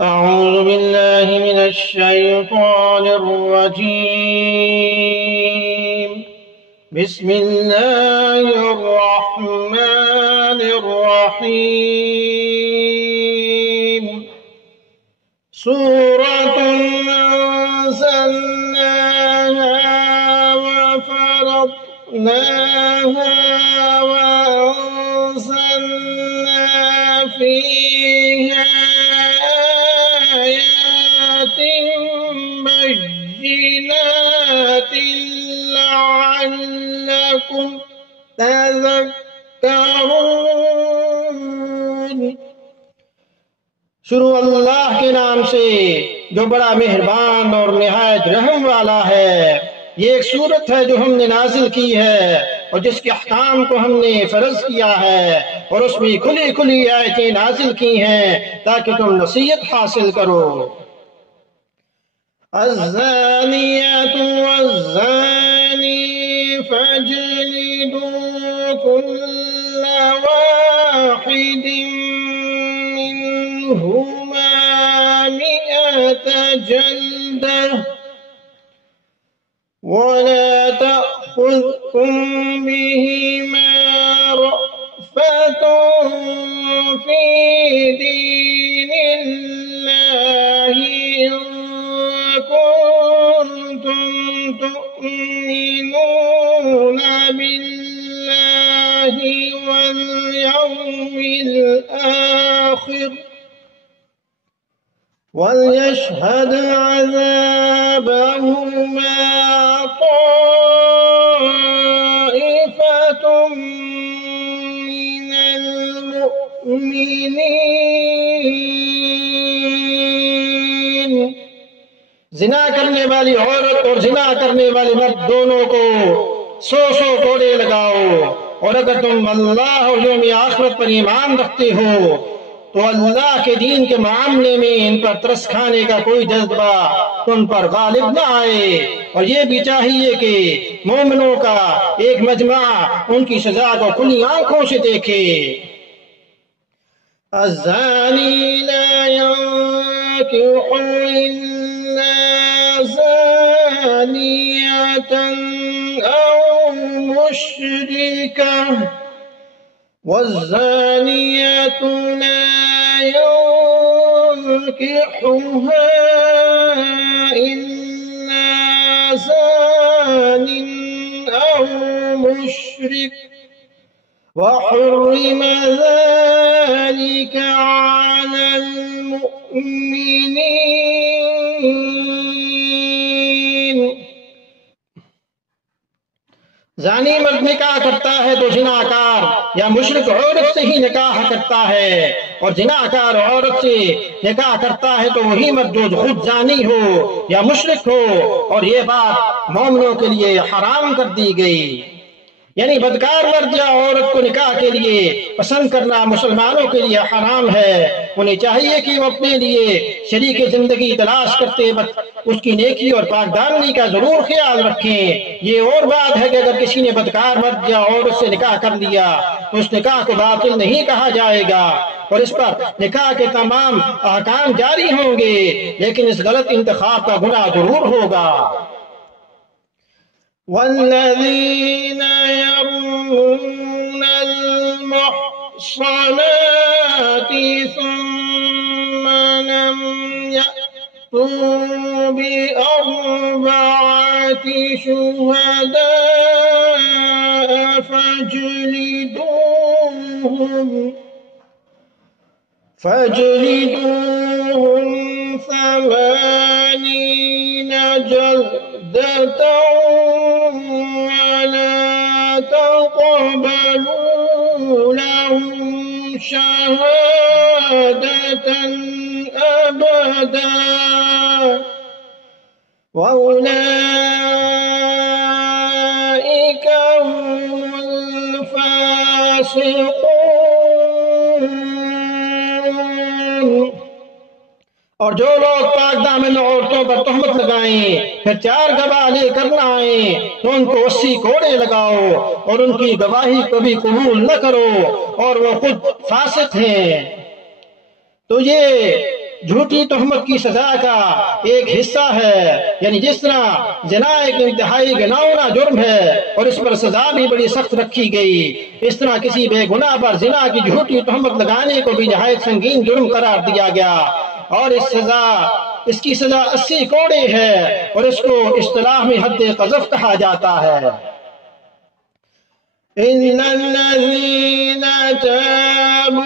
अऊज़ु बिल्लाहि मिनश शैतानिर रजीम। बिस्मिल्लाहिर रहमानिर रहीम। सूरतुन अंज़लनाहा व फ़रज़नाहा व अंज़लना फ़ीहा बय्यिनातिन लअल्लकुम तज़क्करून। शुरू अल्लाह के नाम से जो बड़ा मेहरबान और निहायत रहम वाला है। ये एक सूरत है जो हमने नाजिल की है और जिसके अहकाम को हमने फर्ज किया है और उसमें खुली खुली आयतें नाजिल की हैं ताकि तुम नसीहत हासिल करो। अज़्ज़ानियतु वज़्ज़ानी फजलिदू कुल्ल वाहिदिन मिनहुमा मिअत जल्दह वला तअख़ुज़कुम बिहिमा रअफ़तुन फ़ी दीनिल्लाहि इन कुन्तुम तु'मिनूना बिल्लाहि वल यौमिल आखिर वलयशहद अज़ाबहुमा ताइफ़तुम मिनल मुअमिनीन। जिना करने वाली औरत और जिना करने वाले मर्द दोनों को 100 कोड़े लगाओ, और अगर तुम अल्लाह और यौम आखिरत पर ईमान रखते हो तो अल्लाह के दीन के मामले में इन पर तरस खाने का कोई जज्बा तुम पर गालिब न आए। और ये भी चाहिए कि मोमिनों का एक मजमा उनकी सजा को खुली आंखों से देखे। अज़्ज़ानी ला यंकिहु इल्ला ज़ानियतन औ मुश्रिकह वज़्ज़ानियतु ला यंकिहुहा इल्ला ज़ानिन औ मुश्रिक वहुर्रिम ज़ालिका अलल मुअमिनीन। जानी मर्द निकाह करता है तो जिनाकार या मुशरिक औरत से ही निकाह करता है, और जिनाकार औरत से निकाह करता है तो वही मर्द जो खुद जानी हो या मुशरिक हो, और ये बात मोमिनों के लिए हराम कर दी गई। यानी बदकार मर्द या औरत को निकाह के लिए पसंद करना मुसलमानों के लिए हराम है। उन्हें चाहिए कि वो अपने लिए शरीक जिंदगी तलाश करते वक्त उसकी नेकी और पाकदानी का जरूर ख्याल रखें। ये और बात है कि अगर किसी ने बदकार मर्द या औरत से निकाह कर लिया तो उस निकाह को बातिल नहीं कहा जाएगा और इस पर निकाह के तमाम अहकाम जारी होंगे, लेकिन इस गलत इंतखाब का गुनाह जरूर होगा। वल्लज़ीना यर्मूनल मुहसनाति सुम्मा लम यअतू बिअर्बअति शुहदाअ फजलिदूहुम 80 जल्दतन वला तक़बलू लहुम शहादतन अबदा वउलाइका हुमुल फासिक़ून। और जो लोग पाक दामन औरतों पर तोहमत लगाएं फिर 4 गवाह लेकर न आए तो उनको 80 कोड़े लगाओ और उनकी गवाही को भी कबूल न करो और वो खुद फासिक हैं। तो ये झूठी तोहमत की सजा का एक हिस्सा है। यानी जिस तरह ज़िना एक इंतहाई घिनौना जुर्म है और इस पर सजा भी बड़ी सख्त रखी गई, इस तरह किसी बेगुनाह पर ज़िना की झूठी तोहमत लगाने को भी नहायत संगीन जुर्म करार दिया गया और इसकी सजा 80 कोड़े है और इसको इस्तिलाह में हद्द क़ज़फ़ कहा जाता है। इन्नल्लज़ीना ताबू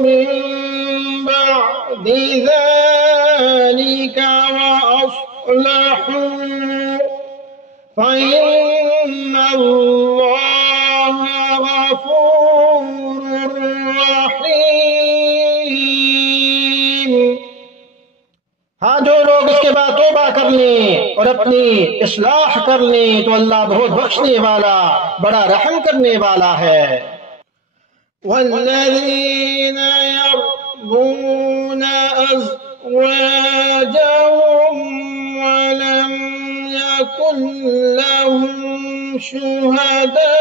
मिन बअदि ज़ालिका व अस्लहू फ़इन्नल्लाह गफ़ूरुर रहीम। हाँ, जो लोग इसके बाद तौबा कर लें और अपनी इस्लाह कर लें तो अल्लाह बहुत बख्शने वाला, बड़ा रहम करने वाला है। वल्लज़ीन यरमूना अज़वाजहुम वलम यकुन लहुम शुहदाउ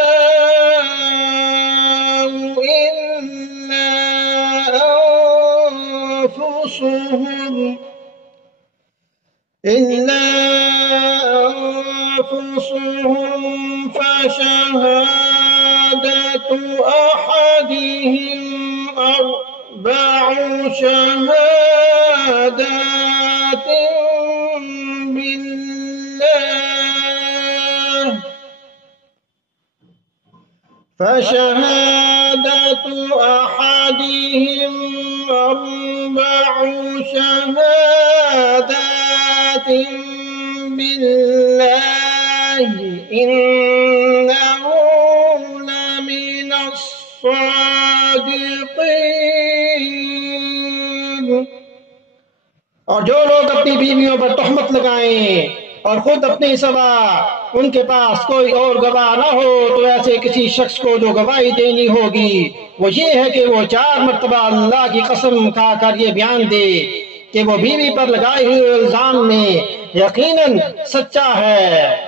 इल्ला أنفسهم فشهادة أحدهم أربع شهادات بالله فشهادة أحدهم أربع شهادات بالله إنه لمن الصادقين। और जो लोग अपनी बीवियों पर तोहमत लगाएं और खुद अपने सिवा उनके पास कोई और गवाह न हो तो ऐसे किसी शख्स को जो गवाही देनी होगी वो ये है कि वो 4 मरतबा अल्लाह की कसम खाकर ये बयान दे कि वो बीवी पर लगाए हुए इल्जाम में यकीनन सच्चा है।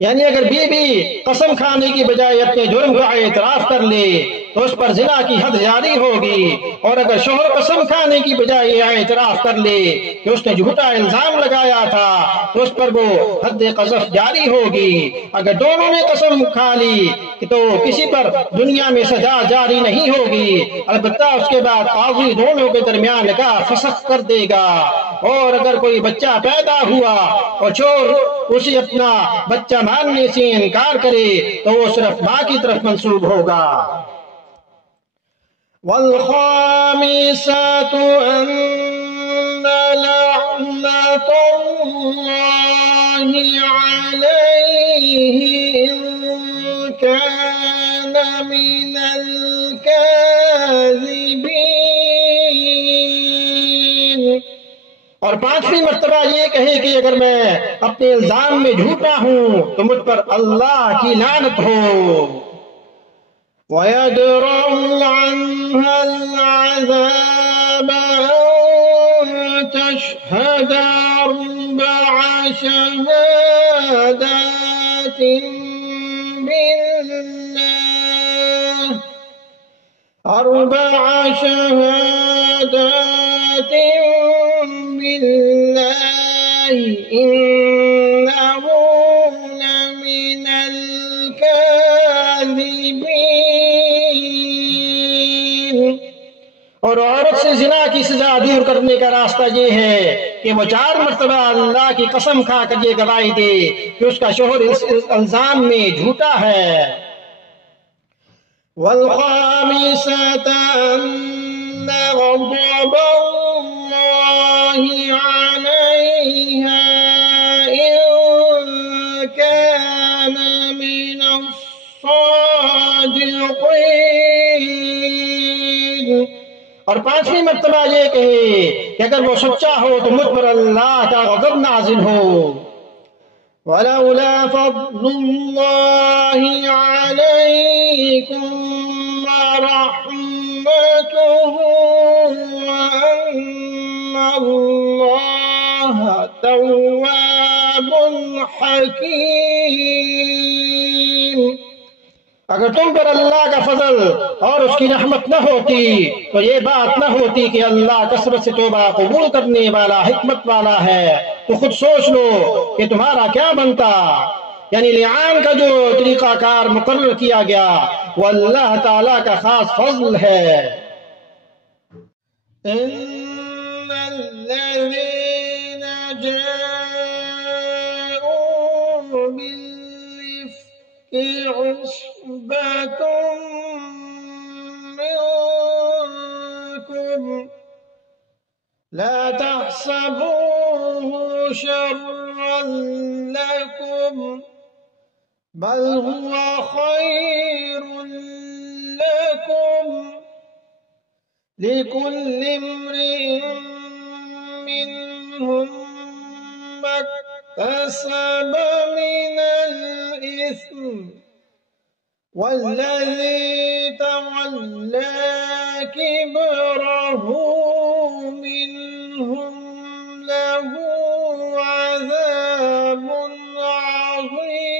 यानी अगर बीवी कसम खाने की बजाय अपने जुर्म का एतराफ कर ले तो उस पर जिना की हद जारी होगी और अगर शोहर कसम खाने की बजाय एतराफ कर ले कि उसने झूठा इल्जाम लगाया था तो उस पर वो हद क़ज़फ़ जारी होगी। अगर दोनों ने कसम खा ली कि तो किसी पर दुनिया में सजा जारी नहीं होगी, अलबत्ता उसके बाद काज़ी दोनों के दरमियान निकाह फसख कर देगा। और अगर कोई बच्चा पैदा हुआ और चोर उसे अपना बच्चा मानने से इनकार करे तो वो सिर्फ माँ की तरफ मंसूब होगा। वल्खामिसतु अन्न लअनतुल्लाहि अलैहि इन कान मिनल काज़िबीन। और 5वीं मर्तबा ये कहे कि अगर मैं अपने इल्जाम में झूठा हूं तो मुझ पर अल्लाह की लानत हो। वयदरउ अन्हा अल-अज़ाब अन तशहद अर्बअ शहादातिन बिल्लाह अर्बअ शहादातिन बिल्लाह इन्नहु लमिनल काज़िबीन। और औरत से जिना की सजा दूर करने का रास्ता ये है कि वो 4 मरतबा अल्लाह की कसम खा कर ये गवाही दे कि उसका शोहर इस इल्जाम में झूठा है। वल्खामिसत अन्न ग़ज़ब अल्लाहि अलैहा इन कान मिनस्सादिक़ीन। और 5वीं मर्तबा ये कहे कि अगर वो सच्चा हो तो मुझ पर अल्लाह का ग़ज़ब नाज़िल हो। वलौला फ़ज़्लुल्लाहि अलैकुम व रहमतुहु व अन्नल्लाह तव्वाबुन हकीम। अगर तुम पर अल्लाह का फजल और उसकी रहमत न होती तो ये बात न होती कि अल्लाह कसरत से तौबा कबूल करने वाला, हिकमत वाला है। तो खुद सोच लो कि तुम्हारा क्या बनता। यानी लिआन का जो तरीकाकार मुकर्रर किया गया वो अल्लाह ताला का खास फजल है। عصبة منكم لا تحسبوه شرا لكم بل هو خير لكم لكل امرئ منهم ما اكتسب من الإثم والذي تولى كبره منهم له عذاب عظيم।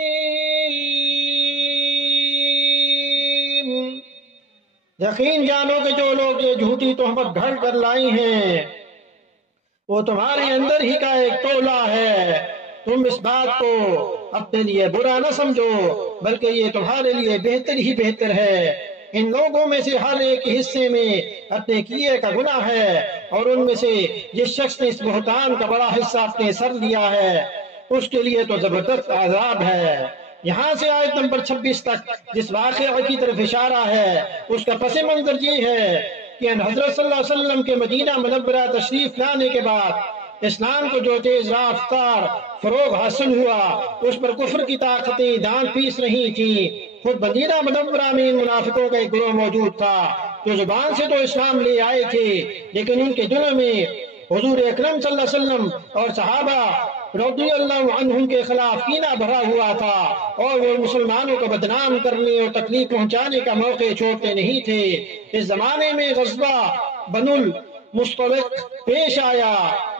यकीन जानो कि जो लोग ये झूठी तोहमत घड़ कर लाई हैं वो तुम्हारे अंदर ही का एक तोला है। तुम इस बात को अपने लिए बुरा न समझो, बल्कि ये तुम्हारे लिए बेहतर ही बेहतर है। इन लोगों में से हर एक हिस्से में अपने किए का गुनाह है और उनमें से जिस शख्स ने इस बुहतान का बड़ा हिस्सा अपने सर लिया है उसके लिए तो जबरदस्त आजाब है। यहाँ से आयत नंबर 26 तक जिस वाक़या की तरफ इशारा है उसका पस मंजर ये है कि हज़रत सल्लल्लाहु अलैहि वसल्लम के मदीना मुनव्वरा तशरीफ लाने के बाद इस्लाम को जो तेज रफ्तार फरोग हासिल हुआ उस पर कुफ्र की ताकतें दांत पीस रही थी। खुद मदीना मुनव्वरा में मुनाफिकों का एक गिरोह मौजूद था जो जुबान से तो इस्लाम ले आए थे लेकिन उनके दिलों में हुजूर अकरम सल्लल्लाहु अलैहि वसल्लम और सहाबा रज़ियल्लाहु अन्हुम के खिलाफ कीना भरा हुआ था और वो मुसलमानों को बदनाम करने और तकलीफ पहुंचाने का मौके छोड़ते नहीं थे। इस जमाने में ग़ज़वा बनुल मुस्तलिक पेश आया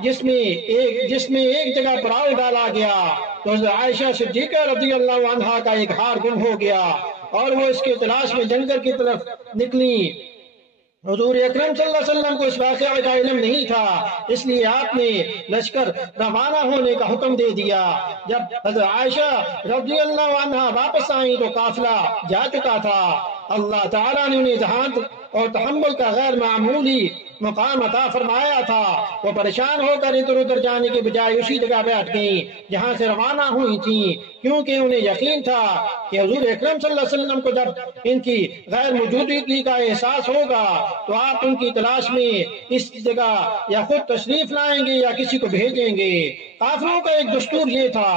जिसमें एक जगह पड़ाव डाला गया तो आयशा सिद्दीक़ा रज़ियल्लाहु अन्हा का एक हार गुम हो गया और वो इसके तलाश में जंगल की तरफ निकली। हुजूर अकरम सल्लल्लाहु अलैहि वसल्लम को इस वाक़या का इल्म नहीं था, इसलिए आपने लश्कर रवाना होने का हुक्म दे दिया। जब हज़रत आयशा रज़ियल्लाहु अन्हा वापस आई तो काफिला जा चुका था। अल्लाह ताला ने उन्हें जहाद और तहम्मुल का गैर मामूली मुकाम अता फरमाया था। वो परेशान होकर इधर उधर जाने के बजाय उसी जगह बैठ गई जहाँ से रवाना हुई थी, क्योंकि उन्हें यकीन था कि हुजूर अकरम सल्लल्लाहु अलैहि वसल्लम को जब इनकी गैर मौजूदगी का एहसास होगा तो आप उनकी तलाश में इस जगह या खुद तशरीफ लाएंगे या किसी को भेजेंगे। काफिलों का एक दस्तूर ये था,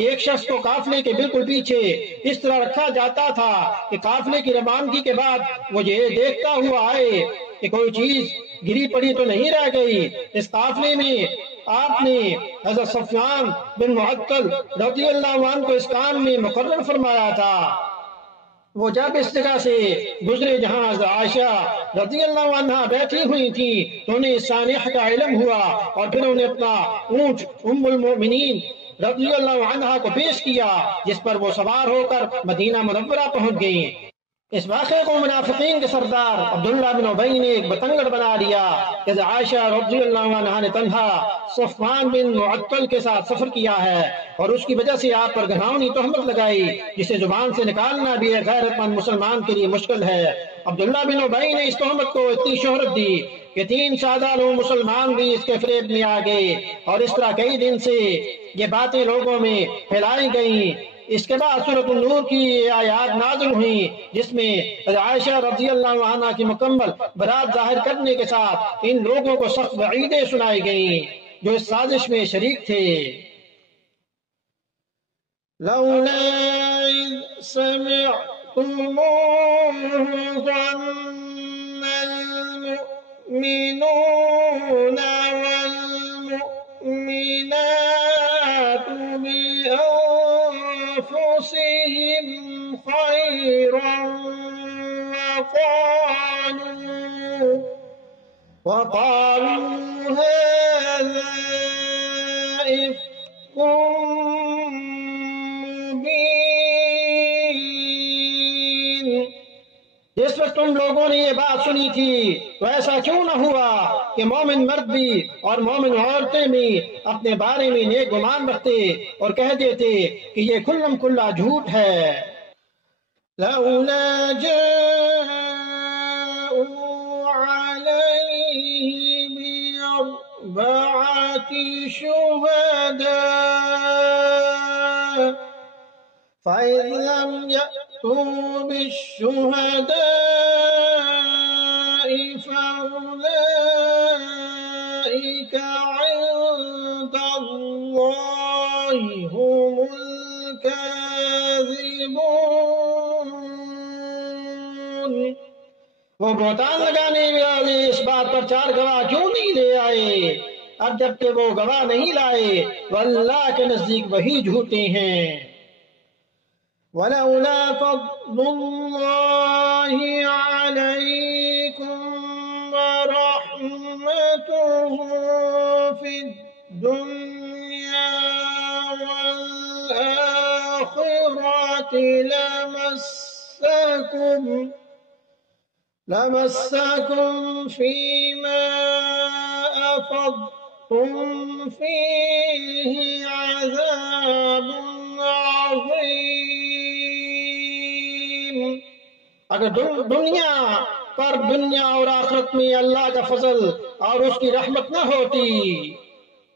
एक शख्स को काफिले के बिल्कुल पीछे इस तरह रखा जाता था कि काफिले की रवानगी के बाद वो ये देखता हुआ आए कि कोई चीज गिरी पड़ी तो नहीं रह गई। इस काफिले में आपने हज़रत सफ़वान बिन मुअत्तल रज़ियल्लाहु अन्हु को इस काम में मुकर्रर फरमाया था। वो जब इस जगह से गुजरे जहाँ आयशा रज़ियल्लाहु अन्हा बैठी हुई थी तो उन्हें सानिह का इल्म हुआ और फिर उन्हें अपना ऊंट उम्मुल मोमिनीन रज़ियल्लाहु अन्हा को पेश किया जिस पर वो सवार होकर मदीना मुनव्वरा पहुंच गई। इस वाक़े को मुनाफिकीन के सरदार अब्दुल्ला बिन उबई ने एक बतंगड़ बना लिया कि आयशा रज़ियल्लाहु अन्हा ने तन्हा सफ़वान बिन मुअत्तल के साथ सफर किया है और उसकी वजह से आप पर घिनौनी तोहमत लगाई जिसे जुबान से निकालना भी एक गैरतमंद मुसलमान के लिए मुश्किल है। अब्दुल्ला बिन उबई ने इस तोहमत को इतनी शोहरत दी कि 3 सादा लोग मुसलमान भी इसके फ़रेब में आ गए और इस तरह कई दिन से ये बातें लोगों में फैलाई गई। इसके बाद सूरत नूर की आयत नाज़िल हुई जिसमें आयशा रज़ियल्लाहु अन्हा की मुकम्मल बरात जाहिर करने के साथ इन लोगों को सख्त वईदें सुनाई गई जो इस साजिश में शरीक थे। लौला इज़ समिअतमूहु ज़न्नल मुमिनूना वल मुमिनातु बिअन्फुसिहिम खैरन वक़ालू हाज़ा इफ़्कुम मुबीन। बात सुनी थी तो ऐसा क्यों न हुआ कि मोमिन मर्द भी और मोमिन औरतें भी अपने बारे में नेक गुमान रखते और कह देते कि ये कुल्लम कुल्ला झूठ है। लौला जाऊ अलैहि बिअरबअति शुहदा फ़इज़ लम यअतू बिश्शुहदाइ फ़उलाइका इंदल्लाहि हुमुल काज़िबून। वो बहतान लगाने वाले इस बात पर 4 गवाह क्यों नहीं ले आए? अब जबकि वो गवाह नहीं लाए तो अल्लाह के नजदीक वही झूठे हैं। वलौला फ़ज़्लुल्लाहि अलैकुम व रहमतुहु फिद्दुन्या वल आखिरति लमस्सकुम फीमा अफ़ज़्तुम फीहि अज़ाबुन अज़ीम। अगर दुनिया और आखिरत में अल्लाह का फजल और उसकी रहमत न होती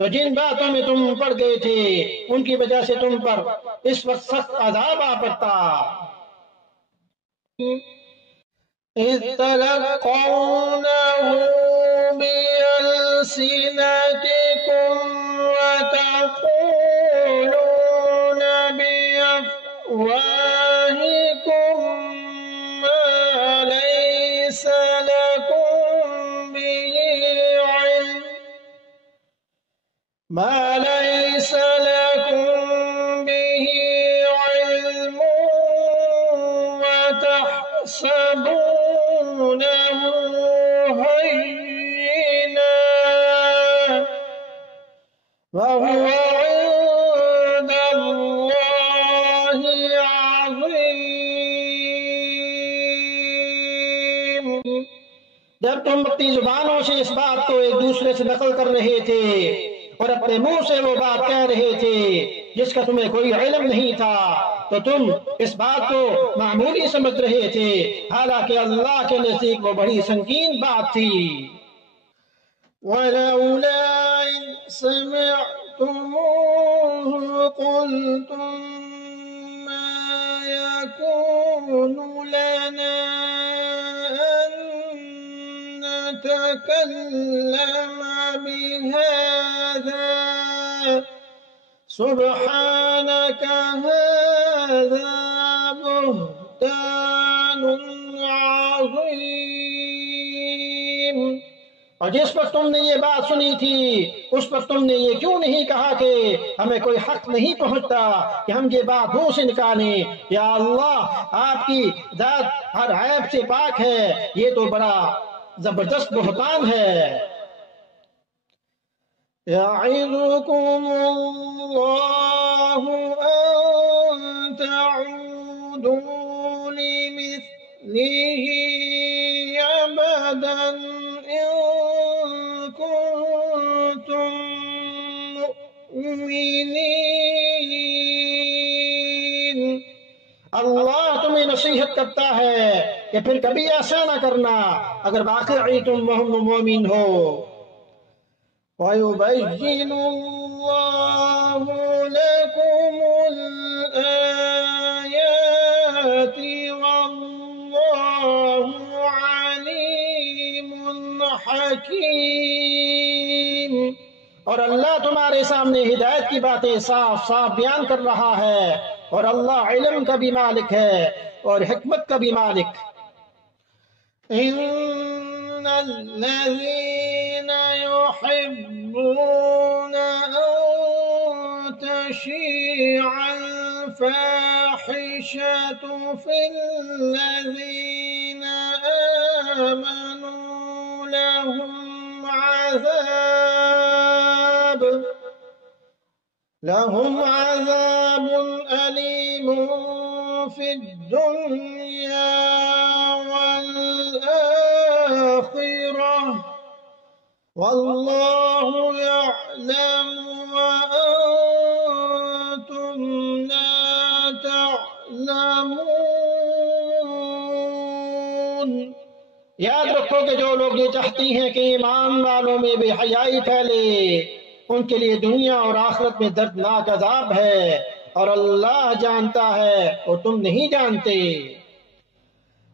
तो जिन बातों में तुम पड़ गए थे उनकी वजह से तुम पर इस वक्त सख्त अज़ाब आ पड़ता। इज़ तलक़ौनहु बिअल्सिनतिकुम व तक़ूलून बिअफ़वाहिकुम मा लैसा लकुम बिही इल्म व तहसबूनहु हय्यिना व हुवा इंदल्लाहि अज़ीम। जब तुम अपनी जुबानों से इस बात को एक दूसरे से नकल कर रहे थे और अपने मुंह से वो बात कह रहे थे जिसका तुम्हें कोई इल्म नहीं था तो तुम इस बात को मामूली समझ रहे थे, हालांकि अल्लाह के नजदीक वो बड़ी संगीन बात थी। वलौला इज़ समिअतमूहु क़ुल्तुम मा यकूनु लना अन नतकल्लम बिहाज़ा सुब्हानक हाज़ा बुहतानुन अज़ीम। और जिस पर तुमने ये बात सुनी थी उस पर तुमने ये क्यों नहीं कहा कि हमें कोई हक नहीं पहुंचता कि हम ये बात मुंह से निकालें? या अल्लाह, आपकी जात हर ऐब से पाक है, ये तो बड़ा जबरदस्त बुहतान है। यअइज़ुकुमुल्लाहु अन तऊदू लिमिस्लिही अबदन इन कुंतुम मुमिनीन। अल्लाह तुम्हें नसीहत करता है कि फिर कभी ऐसा ना करना अगर वाकई तुम मोमिन हो। वयुबय्यिनुल्लाहु लकुमुल आयाति वल्लाहु अलीमुन हकीम। और अल्लाह तुम्हारे सामने हिदायत की बातें साफ साफ बयान कर रहा है और अल्लाह इल्म का भी मालिक है और हिकमत का भी मालिक। इन्नल्लज़ीना युहिब्बूना अन तशीअल फाहिशतु फिल्लज़ीना आमनू लहुम अज़ाबुन अलीमुन फिद्दुन्या वल वल्लाहु यअलम व अंतुम ला तअलमून। याद रखो कि जो लोग ये चाहती हैं कि ईमान वालों में बेहयाई फैले, उनके लिए दुनिया और आखिरत में दर्दनाक अजाब है, और अल्लाह जानता है और तुम नहीं जानते।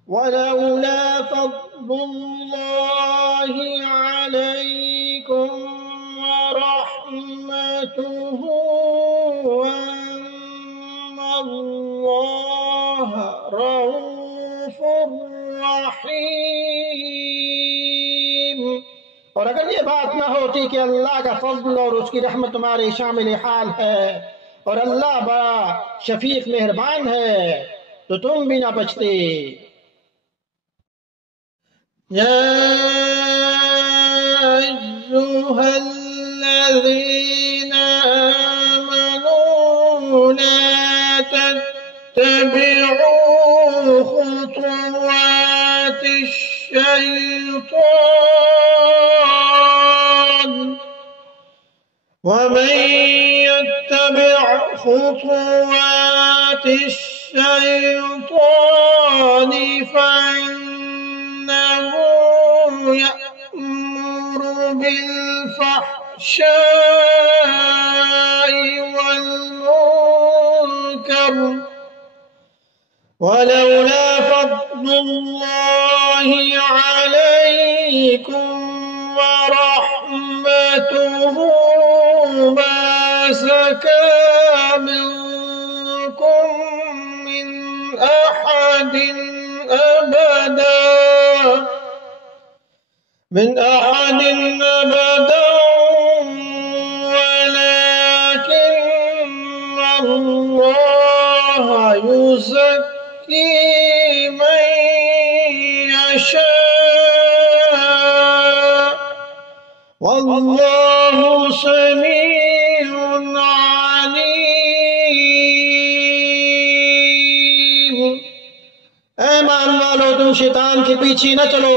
वलौला फज़्लुल्लाहि अलैकुम व रहमतुहु वअन्नल्लाह रऊफुर रहीम। और अगर ये बात ना होती कि अल्लाह का फजल और उसकी रहमत तुम्हारे शामिल हाल है और अल्लाह बड़ा शफीक मेहरबान है, तो तुम भी ना बचते। या अय्युहल्लज़ीना आमनू ला तत्तबिउ खुतुवातिश शैतान वमन यत्तबिअ खुतुवातिश शैतानि फइन्नहु यअमुरु बिलफहशाइ वल्मुनकर वलौला फज़्लुल्लाहि अलैकुम व रहमतुहु मा ज़का मिनकुम मिन अहदिन अबदा वलाकिन्न अल्लाह युज़क्की मन यशा वल्लाहु समीउन अलीम। ऐ ईमान वालों, तुम शैतान के पीछे न चलो,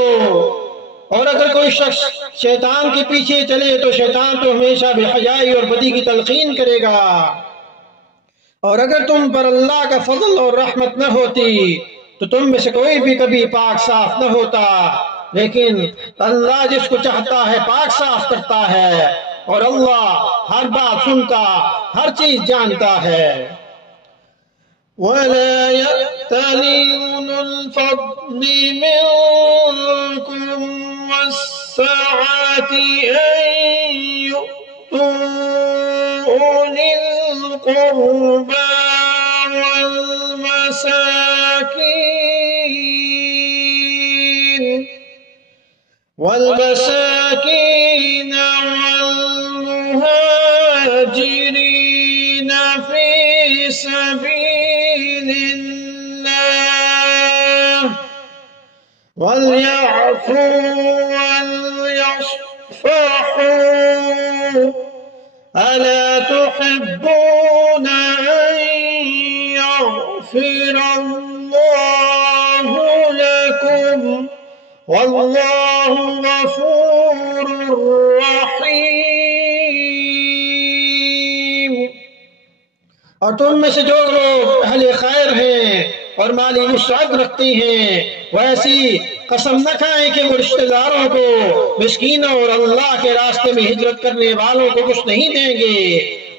और अगर कोई शख्स शैतान के पीछे चले तो शैतान तो हमेशा बेहयाई और बदी की तलकीन करेगा। और अगर तुम पर अल्लाह का फजल और रहमत न होती तो तुम में से कोई भी कभी पाक साफ न होता, लेकिन अल्लाह जिसको चाहता है पाक साफ करता है, और अल्लाह हर बात सुनता, हर चीज जानता है। वला यअतली उलुल फज़्लि मिनकुम वस्सअति अन यु'तू उलिल क़ुर्बा वल मसाकीन वल्मुहाजिरीन फी सबीलिल्लाह वलयअफू वलयस्फहू अला तुहिब्बूना अन यग़फिरल्लाहु लकुम वल्लाहु गफूरुर रहीम। और तुम में से जो लोग अहले खैर हैं और माली वुसअत रखती हैं, वैसी कसम न खाएं कि वो रिश्तेदारों को, मिस्कीनों और अल्लाह के रास्ते में हिजरत करने वालों को कुछ नहीं देंगे,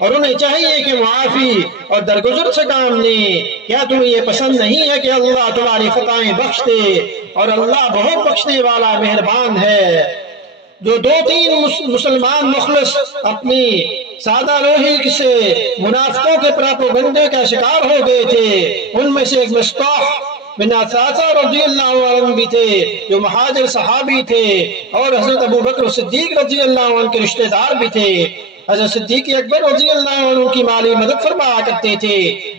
और उन्हें चाहिए कि मुआफी और दरगुजर से काम लें। क्या तुम्हें ये पसंद नहीं है कि अल्लाह तुम्हारी खताएं बख्श दे, और अल्लाह बहुत बख्शने वाला मेहरबान है। जो दो तीन मुसलमान मुखलिस अपनी सादा रोही से मुनाफिकों के प्रोपेगेंडे का शिकार हो गए थे, उनमें से एक मिस्ताह बिन असासा रज़ियल्लाहु अन्हु भी थे, जो मुहाजिर सहाबी थे और हजरत अबू बकर सिद्दीक रज़ियल्लाहु अन्हु के रिश्तेदार भी थे। हजरत सिद्दीक अकबर रज़ियल्लाहु अन्हु की माली मदद फरमाया करते थे।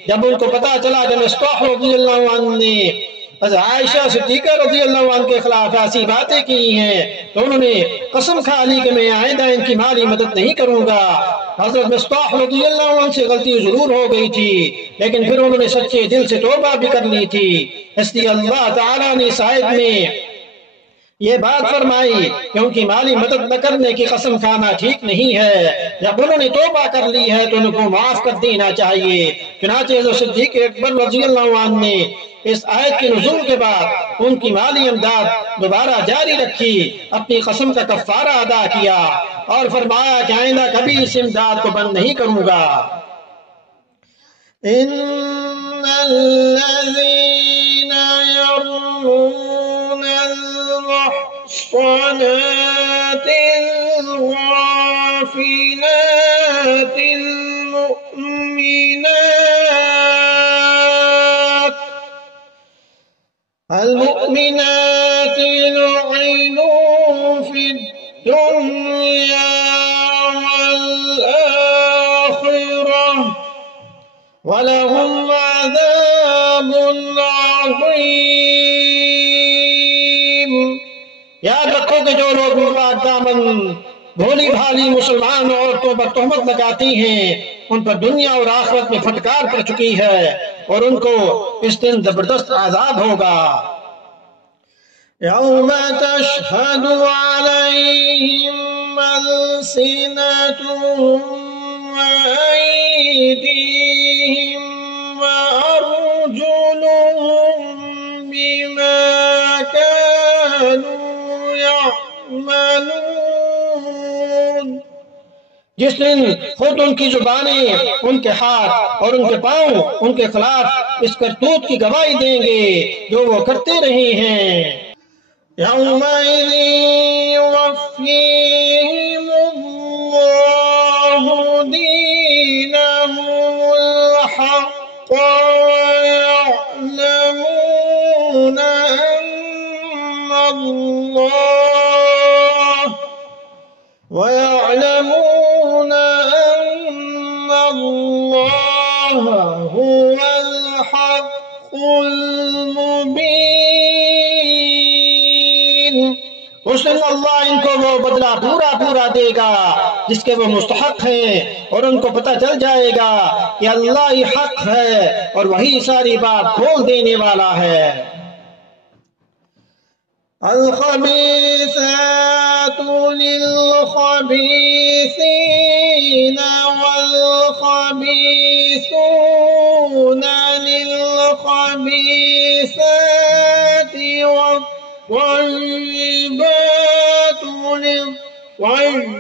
जब उनको पता चला कि मिस्ताह रज़ियल्लाहु अन्हु ने आयशा सिद्दीका रज़ियल्लाहु अन्हा के खिलाफ ऐसी बातें की हैं, तो उन्होंने कसम खा ली कि मैं आइंदा इनकी माली मदद नहीं करूंगा। हज़रत मिस्ताह रज़ियल्लाहु अन्हु से गलती जरूर हो गई थी, लेकिन फिर उन्होंने सच्चे दिल से तौबा भी कर ली थी। इसलिए अल्लाह ताला ने इस आयत में ये बात फरमाई कि उनकी माली मदद न करने की कसम खाना ठीक नहीं है। जब उन्होंने तौबा कर ली है तो उनको माफ कर देना चाहिए। चुनांचे हज़रत सिद्दीक़ अकबर रज़ियल्लाहु अन्हु ने इस आयत के नुज़ूल के बाद उनकी माली इमदाद दोबारा जारी रखी, अपनी कसम का कफ़ारा अदा किया और फरमाया कि आइंदा कभी इस इमदाद को बंद नहीं करूंगा। المؤمنات لعنوا في الدنيا والآخرة ولهم عذاب عظيم। याद रखो कि जो लोग मुबारक दामन भोली भाली मुसलमान औरतों पर तोहमत लगाती हैं उन पर दुनिया और आखिरत में फटकार पड़ चुकी है और उनको इस दिन जबरदस्त आजाब होगा। यौम तशहदु अलैहिम अलसिनतुहुम व अयदीहिम व अर्जुलुहुम बिमा कानू यअमलून। जिस दिन खुद उनकी जुबानें, उनके हाथ और उनके पांव उनके खिलाफ इस करतूत की गवाही देंगे जो वो करते रहे हैं। यौमइज़ि युवफ़्फ़ीहिमुल्लाहु दीनहुमुल हक़्क़ ويعلمون أن الله هو الحق المبين। उस दिन अल्लाह इनको वो बदला पूरा पूरा देगा जिसके वो मुस्तहक हैं और उनको पता चल जाएगा कि अल्लाह ही हक है और वही सारी बात खोल देने वाला है। अल-ख़बीसातु लिल-ख़बीसीना वल-ख़बीसूना लिल-ख़बीसाति वत-तय्यिबातु लित-तय्यिबीन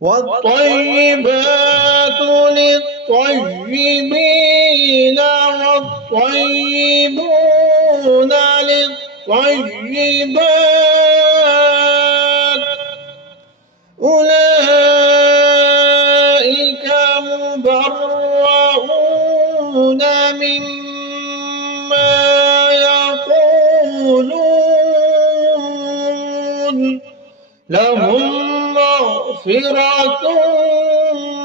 वत-तय्यिबातु लित-तय्यिबीन والطيبون للطيبات أولئك مبرؤون مما يقولون لهم مغفرة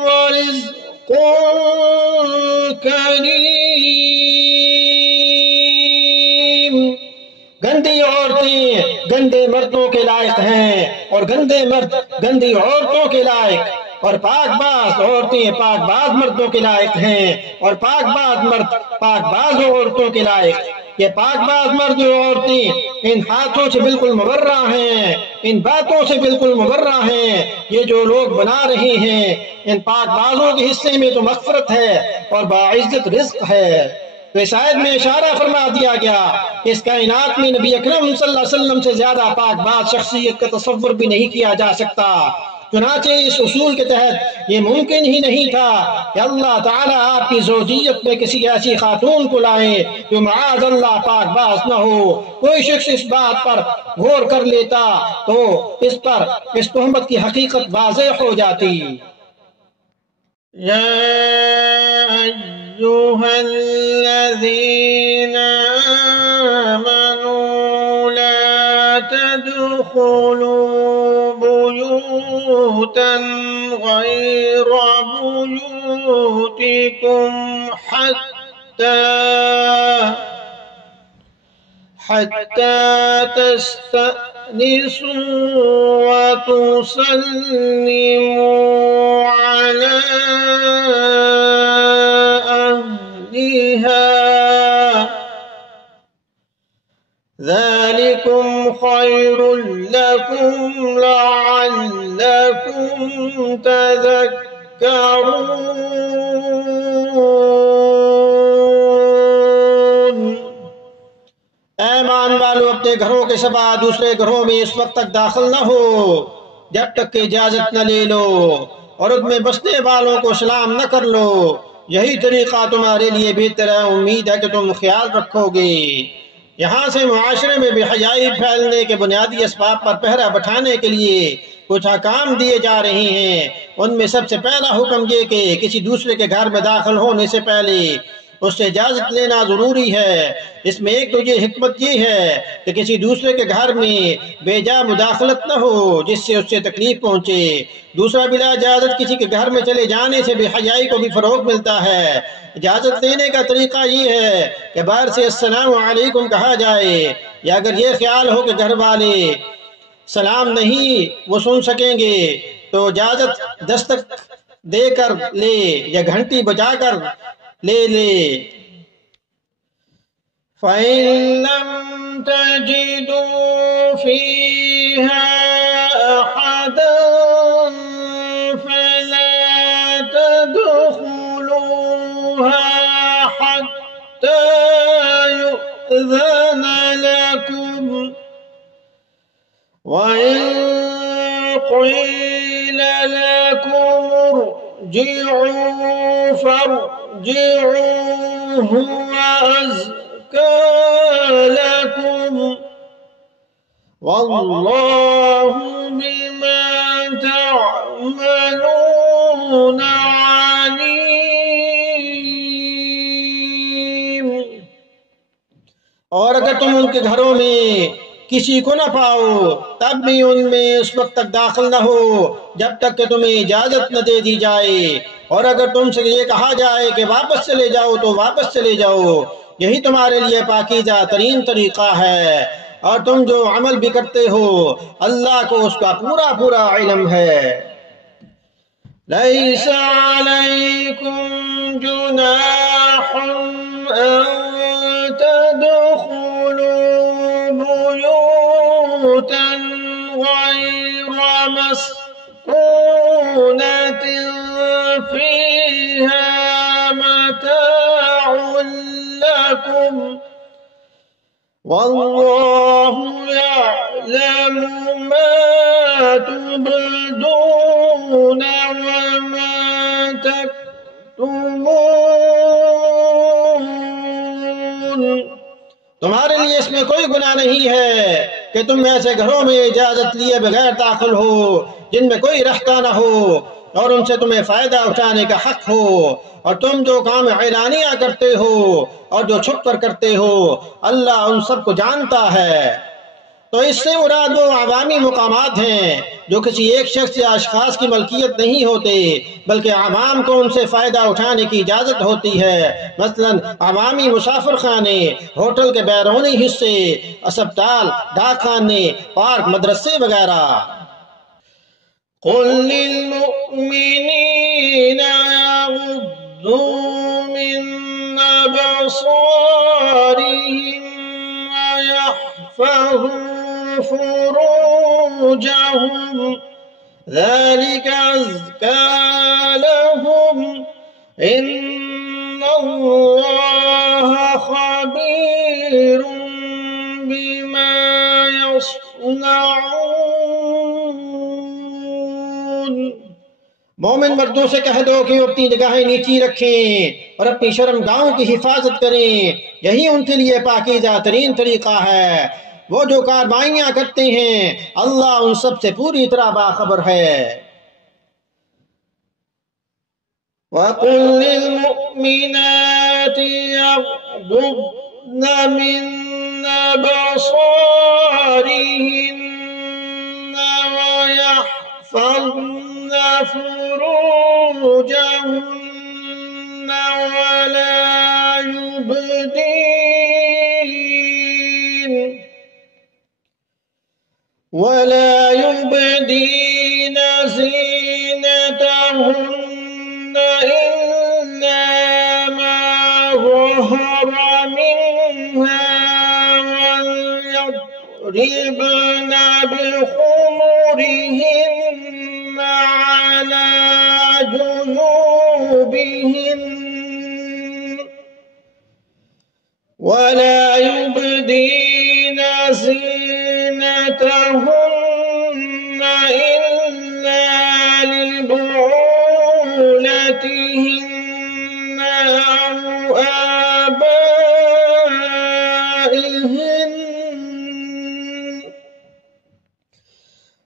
ورزق करीम। गंदी औरतें गंदे मर्दों के लायक हैं और गंदे मर्द गंदी औरतों के लायक, और पाकबाज औरतें पाकबाज मर्दों के लायक हैं और पाकबाज मर्द पाकबाज औरतों के लायक। ये पाकबाज मर्द और औरतें इन हाथों से बिल्कुल मुबर्रा हैं, इन बातों से बिल्कुल मुबर्रा हैं। ये जो लोग बना रहे हैं इन पाकबाजों के हिस्से में तो मग़फ़िरत है और बाइज़्ज़त रिज़्क़ है। तो इस आयत में इशारा फरमा दिया गया कि इस कायनात में नबी अकरम सल्लल्लाहु अलैहि वसल्लम से ज्यादा पाकबाज शख्सियत का तसव्वुर भी नहीं किया जा सकता। चुनांचे इस उसूल के तहत ये मुमकिन ही नहीं था कि अल्लाह ताला आपकी ज़ौजियत में किसी ऐसी खातून को लाए जो माअज़ अल्लाह पाकबाज न हो। कोई शख्स इस बात पर गौर कर लेता तो इस पर इस तोहमत की हकीकत वाज़ेह हो जाती। या अय्युहल्लज़ीना आमनू ला तदखुलू बुयूतन गैरा बुयूतिकुम हत्ता तस्तअनिसू व तुसल्लिमू अला अहलिहा خير لكم لعلكم تذكرون। ऐमान वालों, अपने घरों के सिवा दूसरे घरों में इस वक्त तक दाखिल न हो जब तक कि इजाजत न ले लो, और उसमें बसने वालों को सलाम न कर लो। यही तरीका तुम्हारे लिए बेहतर है। उम्मीद है कि तुम ख्याल रखोगे। यहाँ से मुआशरे में बेहयाई फैलने के बुनियादी असबाब पर पहरा बैठाने के लिए कुछ अहकाम दिए जा रहे हैं। उनमें सबसे पहला हुक्म ये कि किसी दूसरे के घर में दाखिल होने से पहले उससे इजाजत लेना जरूरी है। इसमें एक तो ये हिकमत ये है कि किसी दूसरे के घर में बेजा मुदाखलत न हो जिससे उससे तकलीफ पहुंचे। दूसरा, बिला इजाजत किसी के घर में चले जाने से बेहयाई को भी फरोग मिलता है। इजाजत लेने का तरीका ये है कि बाहर से अस्सलाम वालेकुम कहा जाए, या अगर ये ख्याल हो कि घर वाले सलाम नहीं वो सुन सकेंगे तो इजाजत दस्तक देकर ले या घंटी बजाकर ले। फ़इन लम तजिदू फ़ीहा अहदन फ़ला तदख़ुलूहा हत्ता युअज़न लकुम व इन क़ील लकुम इरजि'ू फर्जि'ू हुवा अज़का लकुम वल्लाहु बिमा तअमलून अलीम। और अगर तुम उनके घरों में किसी को न पाओ तब भी उनमें उस वक्त तक दाखिल न हो जब तक कि तुम्हें इजाजत न दे दी जाए। और अगर तुमसे ये कहा जाए कि वापस चले जाओ तो वापस चले जाओ। यही तुम्हारे लिए पाकीज़ा तरीन तरीका है। और तुम जो अमल भी करते हो अल्लाह को उसका पूरा पूरा इल्म है। लैसा अलैकुम जुनाहुन अन तदखुलू बुयूतन गैर मस्कूनतिन फीहा मताउन लकुम वल्लाहु यअलमु मा तुबदून व मा तक्तुमून। तुम्हारे लिए इसमें कोई गुनाह नहीं है कि तुम ऐसे घरों में इजाजत लिए बगैर दाखिल हो जिनमें कोई रहता न हो और उनसे तुम्हें फायदा उठाने का हक हो। और तुम जो काम ऐलानिया करते हो और जो छुप कर करते हो अल्लाह उन सब को जानता है। तो इससे मुराद वो आवामी मुकामात हैं जो किसी एक शख्स या अशखास की मलकियत नहीं होते बल्कि आवाम को उनसे फ़ायदा उठाने की इजाज़त होती है। मसलन आवामी मुसाफिर खाने, होटल के बैरूनी हिस्से, अस्पताल, डाक खाने, पार्क, मदरसे वगैरह। कुल लिल मुअमिनीना यग़ुद्दू मिन अबसारिहिम व यहफ़ज़ू फुरूजहुम ज़ालिका अज़का लहुम इन्नल्लाह ख़बीरुम बिमा यस्नऊन। मोमिन मर्दों से कह दो कि वो अपनी निगाहें नीची रखें और अपनी शर्मगाहों की हिफाजत करें। यही उनके लिए पाकीज़ा तरीन तरीका है। वो जो कारवाइयाँ करते हैं अल्लाह उन सब से पूरी तरह बाखबर है। वक़ुल लिल मुअमिनाति यग़ुद्दन मिन अबसारिहिन्न व यहफ़ज़न फुरूजहुन्न वला युबदीन ज़ीनतहुन्न इल्ला मा ज़हरा मिन्हा वलयضरबन يضربن بخمرهن على جنوبهن ولا يبدين زينتهن إلا لبعولتهن أو آبائهن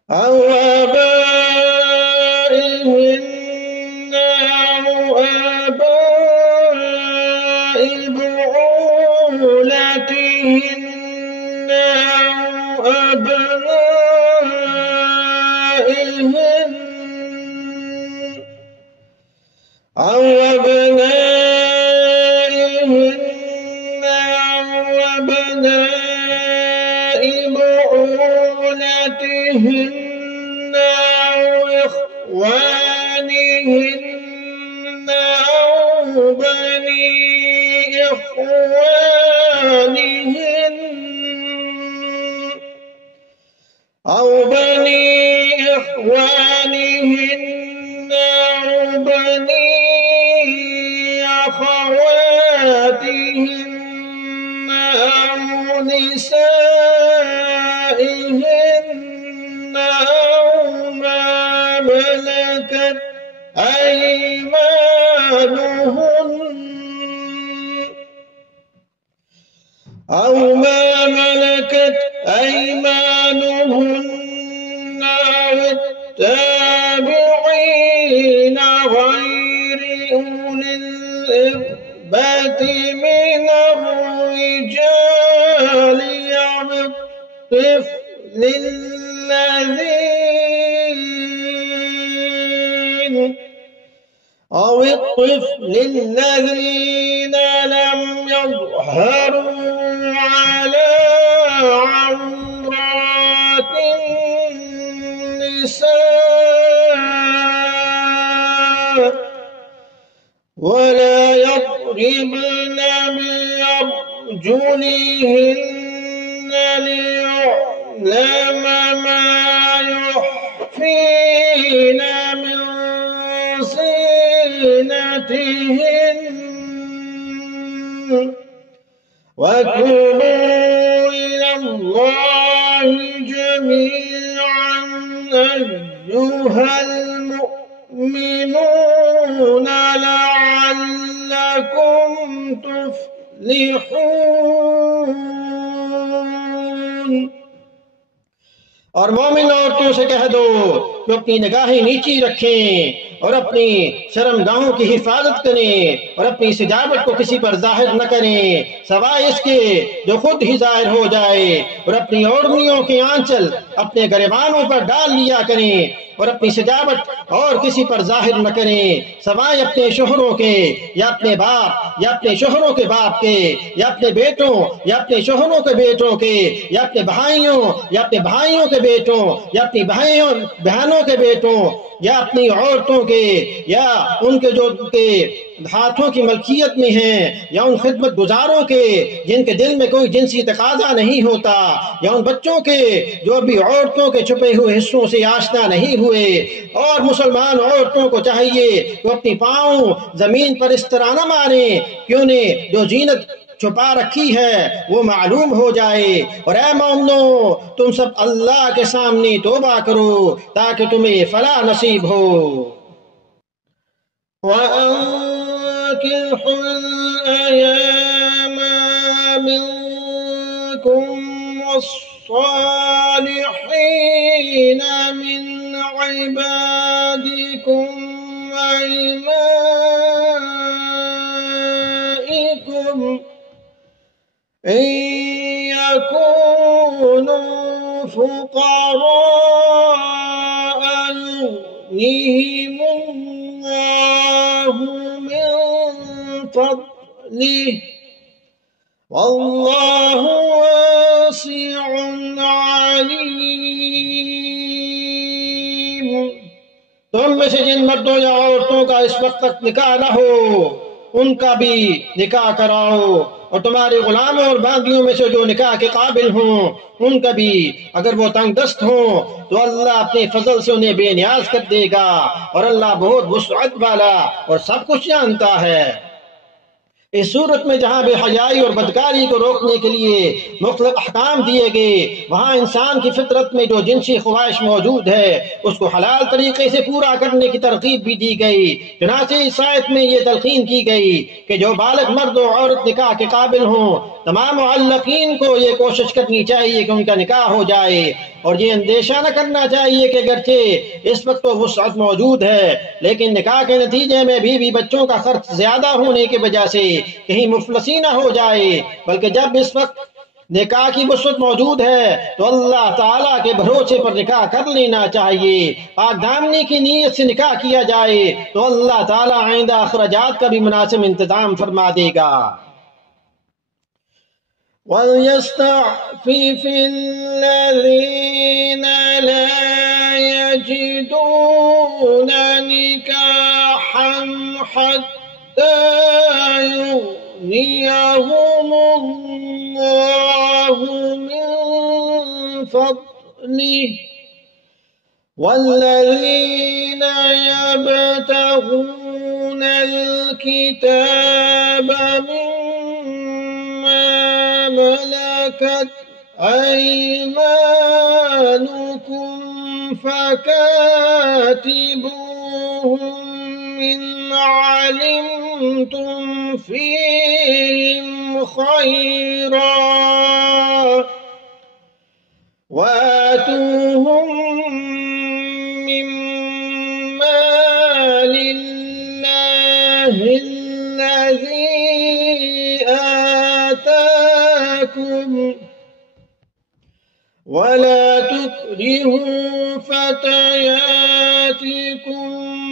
أو آباء بعولتهن أو أبنائهن أو أبنائهن أو أبناء بعولتهن أو إخوانهن أو بني إخوانهن أو بني أخواتهن أو نسائهن أو ما ملكت أيمانهن أو التابعين غير أولي الإربة من الرجال أو الطفل الذين لم يظهروا على عورات النساء ولا يضربن بأرجلهن ليعلم ما يخفين من زينتهن وتوبوا إلى الله جميعا أيها المؤمنون لعلكم تفلحون। और मोमिन औरतों से कह दो कि अपनी निगाहें नीची रखें और अपनी शर्मगाहों की हिफाजत करें और अपनी सजावट को किसी पर जाहिर न करें सवाए इसके जो खुद ही जाहिर हो जाए और अपनी ओढ़नियों के आंचल अपने गिरबानों पर डाल लिया करें और अपनी सजावट और किसी पर जाहिर न करें सवाए अपने शोहरों के या अपने बाप या अपने शोहरों के बाप के या अपने बेटों या अपने शोहरों के बेटों के या अपने भाइयों या अपने भाइयों के बेटों या अपनी बहनों के बेटों या अपनी औरतों के या उनके जो उनके हाथों की मलकियत में हैं या उन खिदमत गुजारों के जिनके दिल में कोई जिनसी तकाजा नहीं होता या उन बच्चों के जो अभी औरतों के छुपे हुए हिस्सों से आशना नहीं हुए। और मुसलमान औरतों को चाहिए तो अपनी पाँव जमीन पर इस तरह न मारें कि उन्हें जो जीनत छुपा रखी है वो मालूम हो जाए। और ऐ मोमिनो तुम सब अल्लाह के सामने तौबा करो ताकि तुम्हें फलाह नसीब हो। وأنكحوا الأيام منكم والصالحين من عبادكم وإمائكم إن يكونوا فقراء يغنيهم الله من فضله والله واسع عليم। तुम में से जिन मर्दों या औरतों का इस वक्त तक निकाह न हो उनका भी निकाह कराओ, और तुम्हारे गुलामों और बांदियों में से जो निकाह के काबिल हों उनका भी, अगर वो तंग दस्त हों तो अल्लाह अपने फजल से उन्हें बेनियाज कर देगा, और अल्लाह बहुत वुसअत वाला और सब कुछ जानता है। इस सूरत में जहाँ बेहयाई और बदकारी को रोकने के लिए मुख्तलिफ अहकाम दिए गए, वहाँ इंसान की फितरत में जो जिनसी ख्वाहिश मौजूद है उसको हलाल तरीके से पूरा करने की तरकीब भी दी गई। चुनांचे इस आयत में ये तलकीन की गई कि जो बालिग मर्द और औरत निकाह के काबिल हों, तमाम मुअल्लकीन को ये कोशिश करनी चाहिए कि उनका निकाह हो जाए, और ये अंदेशा न करना चाहिए कि अगरचे इस वक्त तो वुसअत मौजूद है लेकिन निकाह के नतीजे में भी बच्चों का खर्च ज्यादा होने की वजह से कहीं मुफलसी न हो जाए, बल्कि जब इस वक्त निकाह की वुसअत मौजूद है तो अल्लाह ताला के भरोसे पर निकाह कर लेना चाहिए। पाकदामनी की नीयत से निकाह किया जाए तो अल्लाह ताला आइंदा अखराजात का भी मुनासिब इंतजाम फरमा देगा। वयस्तअफ़िफ़ الذين لا يجدون نكاحا حتى يغنيهم الله من فضله والذين يبتغون الكتاب مما ملكت أيمانكم فكاتبوهم إن علمتم فيهم خيرا وآتوهم مما لله الذي آتاكم ولا تكرهوا فتياتكم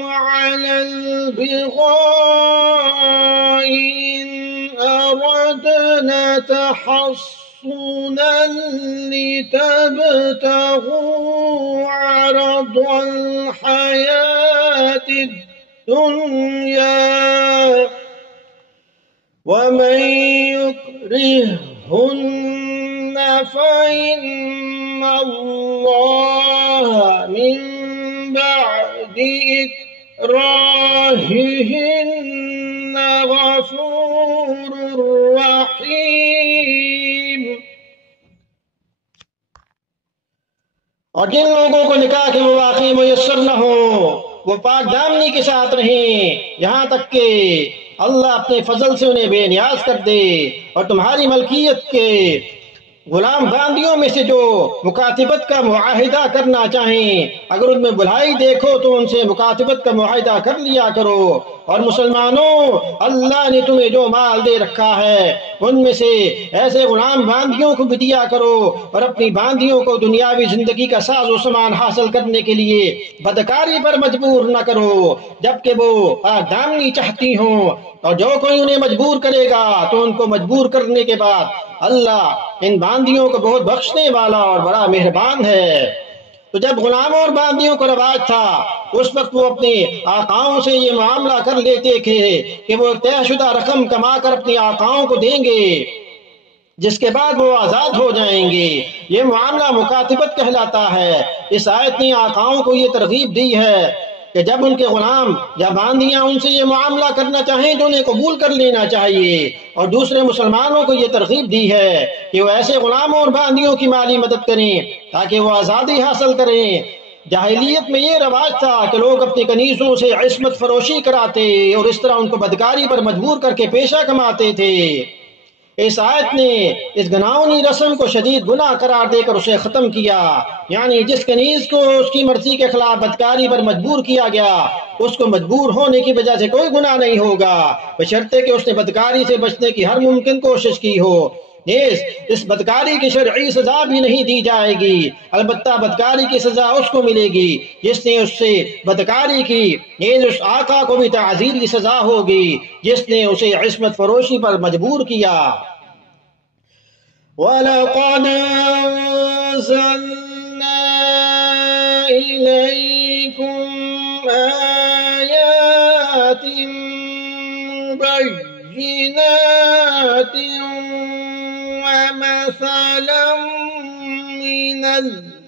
على البغاء إن أردنا تحصنا لتبتغوا عرض الحياة الدنيا ومن يكرهن فإن الله من بعد إكراههن غفور रहीम। और जिन लोगों को निकाह के मौक़े मुयस्सर न हो वो पाक दामनी के साथ रहें यहाँ तक कि अल्लाह अपने फजल से उन्हें बेनियाज कर दे, और तुम्हारी मलकियत के गुलाम बांदियों में से जो मुकातिबत का मुआहिदा करना चाहें, अगर उनमें भलाई देखो तो उनसे मुकातिबत का मुआहिदा कर लिया करो। और मुसलमानों, अल्लाह ने तुम्हें जो माल दे रखा है उनमें से ऐसे गुलाम बांदियों को भी दिया करो, और अपनी बांदियों को दुनियावी जिंदगी का साजो सामान हासिल करने के लिए बदकारी पर मजबूर न करो जबकि वो दामनी चाहती हों, और जो कोई उन्हें मजबूर करेगा तो उनको मजबूर करने के बाद अल्लाह इन बांदियों को बहुत बख्शने वाला और बड़ा मेहरबान है। तो जब गुलामों और बांदियों का रवाज था उस वक्त वो अपने आकाओं से ये मामला कर लेते थे कि वो तयशुदा रकम कमा कर अपने आकाओं को देंगे जिसके बाद वो आजाद हो जाएंगे। ये मामला मुकातिबत कहलाता है। इस आयत ने आकाओं को ये तरगीब दी है कि जब उनके गुलाम या बांदियां उनसे ये मामला करना चाहें तो उन्हें कबूल कर लेना चाहिए, और दूसरे मुसलमानों को ये तरगीब दी है कि वो ऐसे गुलामों और बांदियों की माली मदद करें ताकि वो आज़ादी हासिल करें। जाहिलियत में ये रवाज था कि लोग अपनी कनीज़ों से इस्मत फरोशी कराते और इस तरह उनको बदकारी पर मजबूर करके पेशा कमाते थे। इस आयत ने इस गनावनी रस्म को शदीद गुनाह करार देकर उसे खत्म किया, यानी जिस कनीज को उसकी मर्जी के खिलाफ बदकारी पर मजबूर किया गया उसको मजबूर होने की वजह से कोई गुनाह नहीं होगा, बशर्ते कि उसने बदकारी से बचने की हर मुमकिन कोशिश की हो। इस बदकारी की शरई सजा भी नहीं दी जाएगी, अलबत्ता बदकारी की सजा उसको मिलेगी जिसने उससे बदकारी की। उस आका को भी ताज़ीर की सजा होगी जिसने उसे इस्मत फरोशी पर मजबूर किया। वलक़द अंज़लना इलैकुम आयातिन मुबय्यिनातिन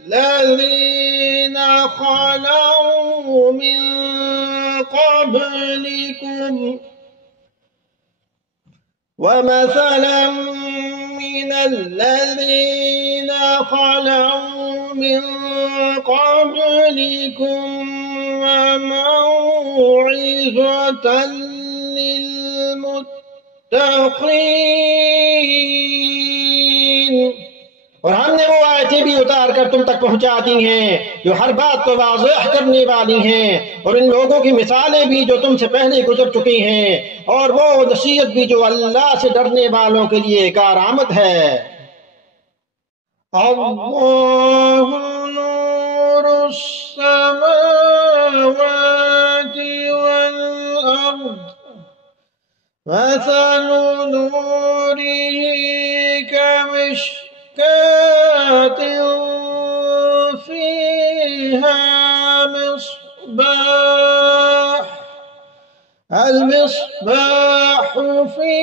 الذين خلوا من قبلكم ومثلا من الذين خلوا من قبلكم وموعظة للمتقين। और हमने वो आयतें भी उतार कर तुम तक पहुंचा दी हैं जो हर बात को वाज़ेह करने वाली हैं, और इन लोगों की मिसालें भी जो तुमसे पहले गुजर चुकी हैं, और वो नसीहत भी जो अल्लाह से डरने वालों के लिए कारआमद है। अल्लाहु नूरुस समावाति वल अर्द मसलु नूरिही कमिश्कात फ़ीहा मिस्बाह المصباح في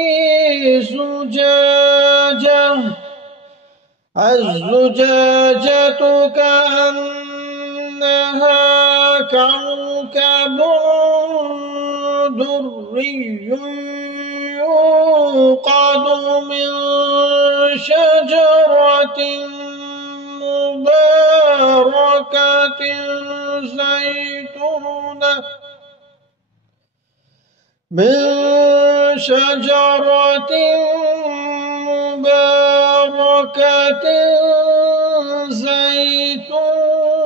زجاجة الزجاجة كأنها كوكب دري يوقد من شجرة مباركة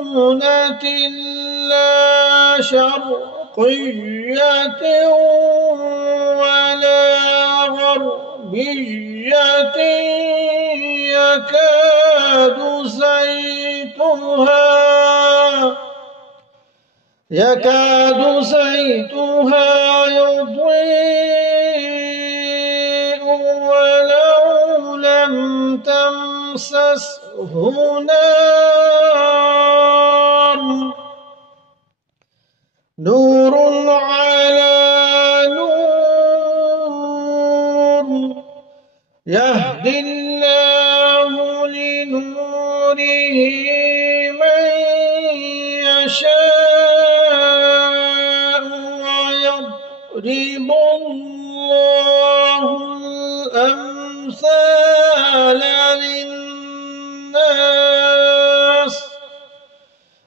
زيتونة لا شرقية ولا غربية يكاد زيتها يضيء ولو لم تمسسه نار نور على نور يهدي الله لنوره من يشاء ويضرب الله الأمثال للناس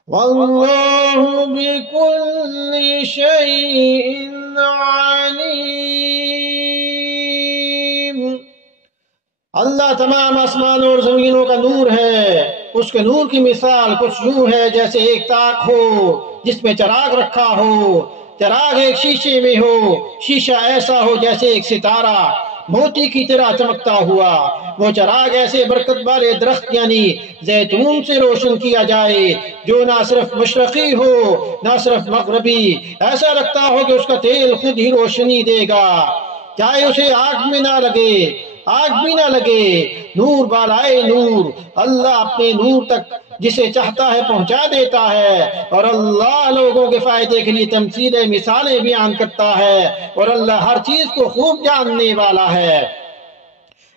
والله بكل شيء عليم। अल्लाह तमाम आसमानों और जमीनों का नूर है। उसके नूर की मिसाल कुछ यूं है जैसे एक ताक हो जिसमें चराग रखा हो। चराग एक शीशे में हो, शीशा ऐसा हो जैसे एक सितारा मोती की तरह चमकता हुआ। वो चराग ऐसे बरकत वाले दरख्त यानी जैतून से रोशन किया जाए जो ना सिर्फ मशरकी हो ना सिर्फ मगरबी, ऐसा लगता हो कि उसका तेल खुद ही रोशनी देगा, चाहे उसे आग में ना लगे, आग भी ना लगे। नूर बालाए नूर, अल्लाह अपने नूर तक जिसे चाहता है पहुंचा देता है, और अल्लाह लोगों के फायदे के लिए तमसीलें मिसालें बयान करता है, और अल्लाह हर चीज को खूब जानने वाला है।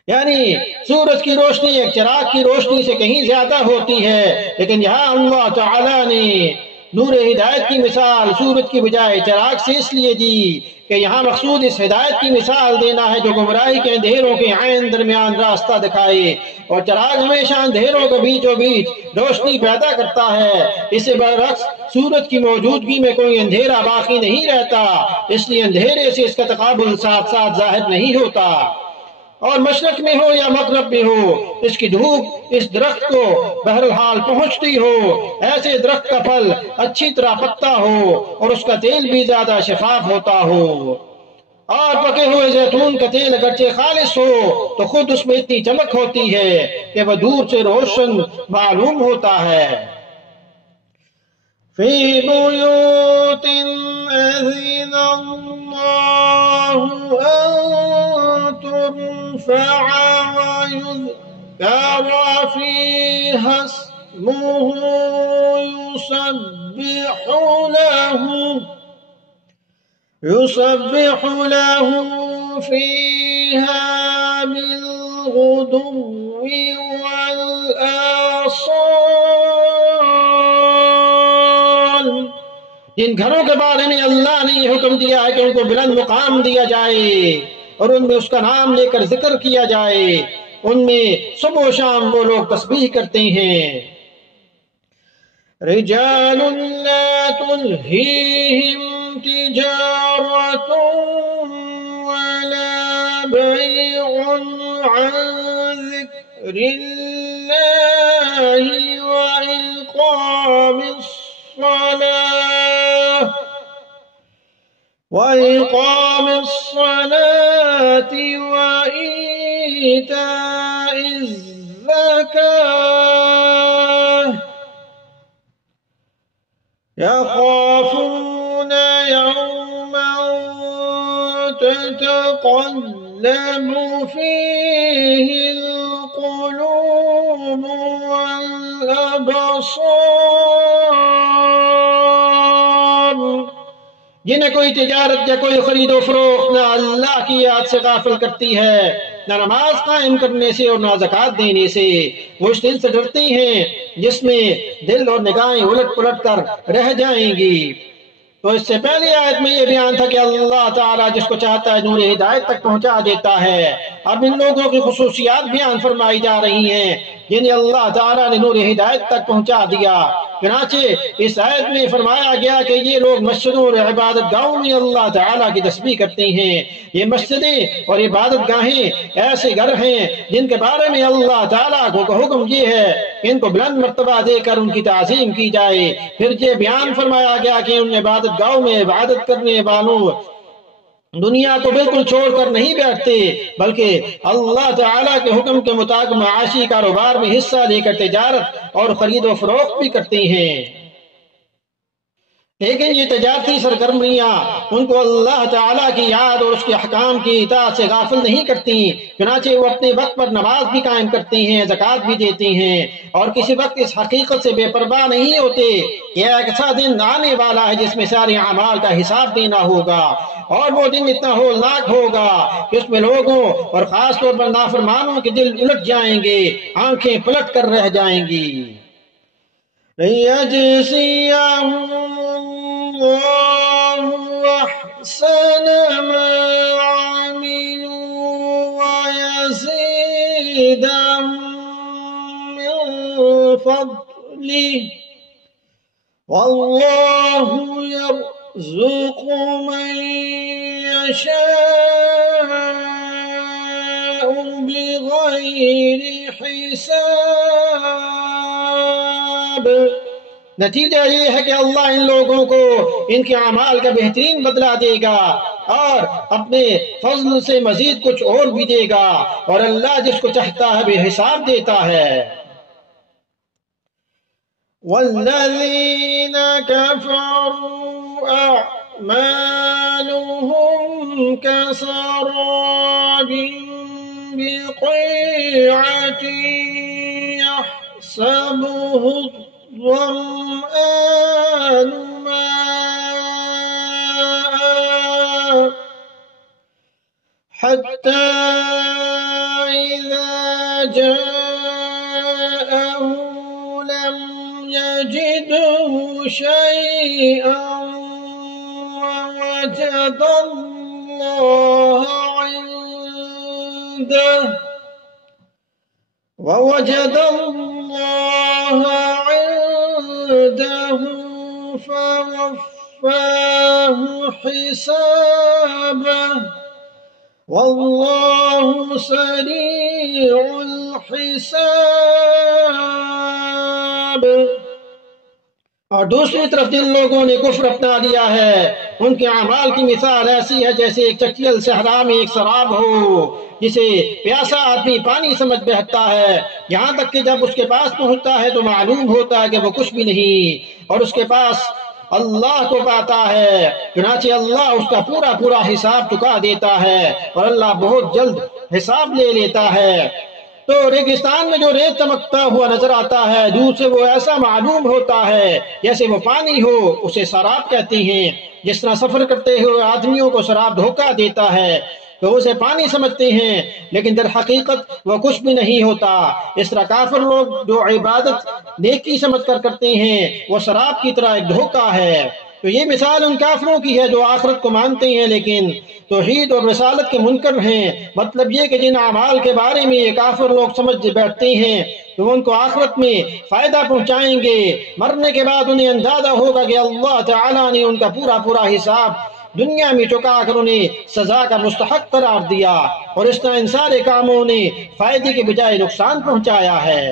यानी सूरज की रोशनी एक चिराग की रोशनी से कहीं ज्यादा होती है, लेकिन यहाँ अल्लाह ताला ने नूर हिदायत की मिसाल सूरज की बजाय चिराग से इसलिए दी कि यहाँ मकसूद इस हिदायत की मिसाल देना है जो गुमराही के अंधेरों के आयन दरमियान रास्ता दिखाए, और चिराग हमेशा अंधेरों के बीचों बीच रोशनी पैदा करता है। इससे बरअक्स सूरज की मौजूदगी में कोई अंधेरा बाकी नहीं रहता, इसलिए अंधेरे से इसका तकाबुल साथ साथ जाहिर नहीं होता। और मशरक में हो या मगरब में हो, इसकी धूप इस दरख्त को बहरहाल पहुंचती हो। ऐसे दरख्त का फल अच्छी तरह पकता हो और उसका तेल भी ज्यादा शफाफ होता हो। और पके हुए जैतून का तेल अगरचे खालिस हो तो खुद उसमें इतनी चमक होती है कि वह दूर से रोशन मालूम होता है। फी बुयूतिन अज़िनल्लाहु अन तुरफ़अ व युज़करा फ़ीहा इस्मुहु युसब्बिहु लहु फ़ीहा बिल गुदुव्वि वल आसाल जिन घरों के बारे में अल्लाह ने ये हुक्म दिया है कि उनको बुलंद मुकाम दिया जाए और उनमें उसका नाम लेकर जिक्र किया जाए, उनमें सुबह शाम वो लोग तस्बीह करते हैं। रिजालुन ला तुल्हीहिम तिजारतुन वला बैउन अन ज़िक्रिल्लाहि व इक़ामिस الصلاة وإيتاء الزكاة يخافون يوما تتقلب فيه القلوب والأبصار। जिन्हें कोई तिजारत या कोई खरीदो फरोख्त न अल्लाह की याद से गाफिल करती है, न नमाज कायम करने से और न ज़कात देने से, वो इस दिन से डरते हैं जिसमें दिल और निगाहें उलट पुलट कर रह जाएंगी। तो इससे पहले आयत में यह बयान था कि अल्लाह ताला जिसको चाहता है नूर हिदायत तक पहुंचा देता है। अब इन लोगों की खुसूसियात बयान फरमाई जा रही हैं जिन्हें अल्लाह ताला ने नूर हिदायत तक पहुंचा दिया। चुनांचे इस आयत में फरमाया गया कि ये लोग मस्जिदों और इबादत गाहों में अल्लाह ताला की तस्बीह करते हैं। ये मस्जिदें और इबादत गाहें ऐसे घर हैं जिनके बारे में अल्लाह ताला को हुक्म ये है इनको बुलंद मर्तबा देकर उनकी ताज़ीम की जाए। फिर ये बयान फरमाया गया कि उन इबादत गाहों में इबादत करने वालों दुनिया को बिल्कुल छोड़कर नहीं बैठते, बल्कि अल्लाह ताला के हुक्म के मुताबिक माशी कारोबार में हिस्सा लेकर तिजारत और खरीदो फरोख्त भी करते हैं। लेकिन ये तजारती सरगर्मियां उनको अल्लाह ताला की याद और उसके अहकाम की इताअत से गाफिल नहीं करती। चुनांचे वो अपने वक्त पर नमाज भी कायम करते हैं, ज़कात भी देते हैं और किसी वक्त इस हकीकत से बेपरवाह नहीं होते कि एक ऐसा दिन आने वाला है जिसमें सारे अमाल का हिसाब देना होगा और वो दिन इतना होलनाक होगा कि उसमें लोगों और खास तौर पर नाफरमानों के दिल उलट जाएंगे, आंखें पलट कर रह जाएंगी। أحسن ما عملوا ويزيدهم من فضله والله يرزق من يشاء بغير حساب। नतीजा ये है कि अल्लाह इन लोगों को इनके अमाल का बेहतरीन बदला देगा और अपने फजल से मजीद कुछ और भी देगा और अल्लाह जिसको चाहता है बेहिसाब देता है। वल्लज़ीन कफ़रू अअमालुहुम कसराबिन बिक़ीअतिन यहसबुहु الظمآن ماء حتى إذا جاءه لم يجده شيئا ووجد الله عنده فوفاه حسابه والله سريع الحساب। और दूसरी तरफ जिन लोगों ने कुफ्र अपना लिया है उनके अमाल की मिसाल ऐसी है जैसे एक चकियल सहरा में एक शराब हो जिसे प्यासा आदमी पानी समझ बहता है, यहाँ तक कि जब उसके पास पहुँचता है तो मालूम होता है कि वो कुछ भी नहीं और उसके पास अल्लाह को पाता है। चुनांचे अल्लाह उसका पूरा पूरा हिसाब चुका देता है और अल्लाह बहुत जल्द हिसाब ले लेता है। तो रेगिस्तान में जो रेत चमकता हुआ नजर आता है दूर से वो ऐसा मालूम होता है जैसे वो पानी हो, उसे शराब कहते हैं। जिस तरह सफर करते हुए आदमियों को शराब धोखा देता है तो उसे पानी समझते हैं लेकिन दर हकीकत वह कुछ भी नहीं होता। इस तरह काफिर लोग जो इबादत नेकी समझ कर करते हैं वो शराब की तरह एक धोखा है। तो ये मिसाल उन काफिरों की है जो आखिरत को मानते हैं लेकिन तौहीद और रिसालत के मुनकर हैं। मतलब ये कि जिन अमाल के बारे में ये काफिर लोग समझ बैठते हैं तो उनको आखिरत में फायदा पहुंचाएंगे, मरने के बाद उन्हें अंदाजा होगा कि अल्लाह ताला ने उनका पूरा पूरा हिसाब दुनिया में चुका कर उन्हें सजा का मुस्तहक करार दिया और इस तरह इन सारे कामों ने फायदे के बजाय नुकसान पहुंचाया है।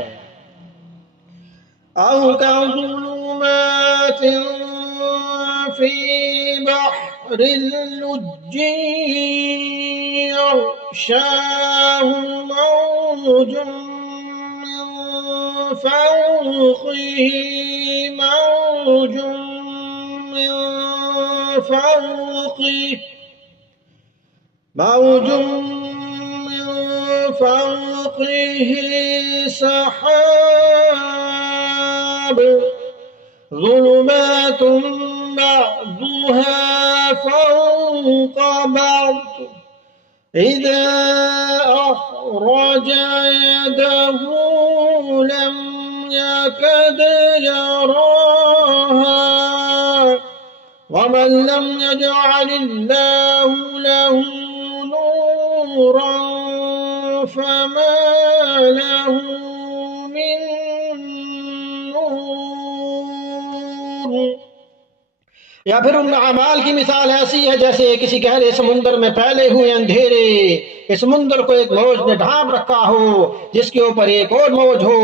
موج من فوقه سحاب ظلمات بعضها فوق بعض إذا أخرج يده لم يكد يراها ومن لم يجعل الله له نورا فما له من नूर। या फिर उन अमाल की मिसाल ऐसी है जैसे किसी गहरे समुद्र में फैले हुए अंधेरे, इस समुद्र को एक मौज ने ढांप रखा हो जिसके ऊपर एक और मौज हो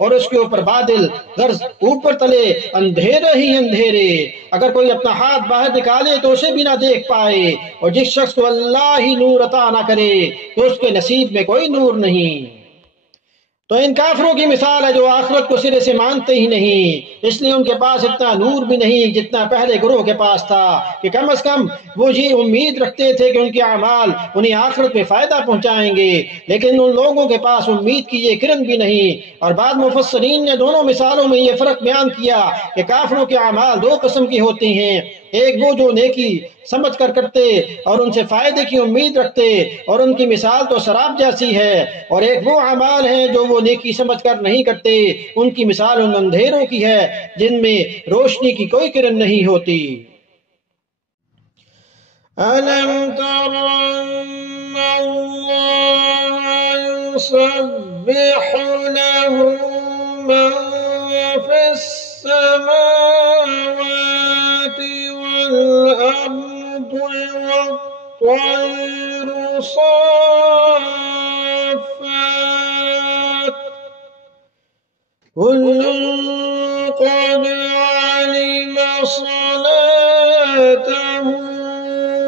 और उसके ऊपर बादल, गर्ज ऊपर तले अंधेरे ही अंधेरे। अगर कोई अपना हाथ बाहर निकाले तो उसे भी ना देख पाए और जिस शख्स को अल्लाह ही नूर अता ना करे तो उसके नसीब में कोई नूर नहीं। तो इन काफिरों की मिसाल है जो आखिरत को सिरे से मानते ही नहीं, इसलिए उनके पास इतना नूर भी नहीं जितना पहले गुरोह के पास था कि कम से कम वो ये उम्मीद रखते थे कि उनके अमाल उन्हें आखिरत में फायदा पहुंचाएंगे, लेकिन उन लोगों के पास उम्मीद की ये किरण भी नहीं। और बाद मुफस्सरीन ने दोनों मिसालों में ये फर्क बयान किया कि काफिरों के अमाल दो किस्म के होते हैं, एक वो जो नेकी समझ कर करते और उनसे फायदे की उम्मीद रखते और उनकी मिसाल तो शराब जैसी है, और एक वो अमाल है जो वो नेकी समझ कर नहीं करते, उनकी मिसाल उन अंधेरों की है जिनमें रोशनी की कोई किरण नहीं होती। अलम युसब्बिहु लहु मा फिस समावाति वल अर्दि वत्तैरु साफ़्फ़ात कुल्लुन क़द अलिम सलातहु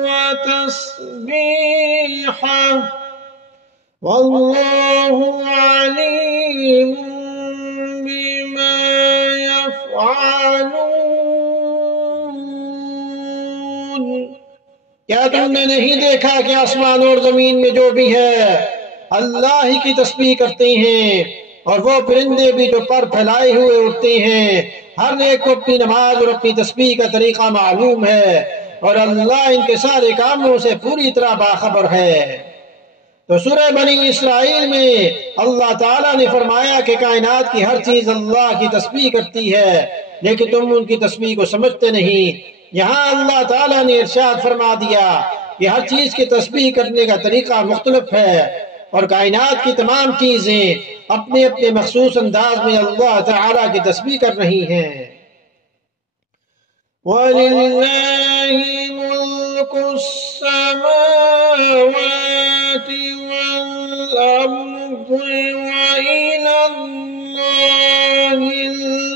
व तस्बीहहु वल्लाहु अलीमुन बिमा यफ़अलून। क्या तुमने नहीं देखा कि आसमान और जमीन में जो भी है अल्लाह ही की तस्बीह करते हैं, और वो परिंदे भी जो पर फैलाए हुए उड़ते हैं, हर एक को अपनी नमाज और अपनी तस्बीह का तरीका मालूम है और अल्लाह इनके सारे कामों से पूरी तरह बाखबर है। तो सूरह बनी इसराइल में अल्लाह ताला ने फरमाया कि कायनात की हर चीज अल्लाह की तस्बीह करती है लेकिन तुम उनकी तस्बीह को समझते नहीं। यहाँ अल्लाह ताला ने इरशाद फरमा दिया कि हर चीज की तस्बीह करने का तरीका मुख्तलिफ है और कायनात की तमाम चीजें अपने अपने मखसूस अंदाज में अल्लाह ताला की तस्बीह कर रही हैं। वलिल्लाहि मुल्कुस समावाति वल अर्दि व इलल्लाहिल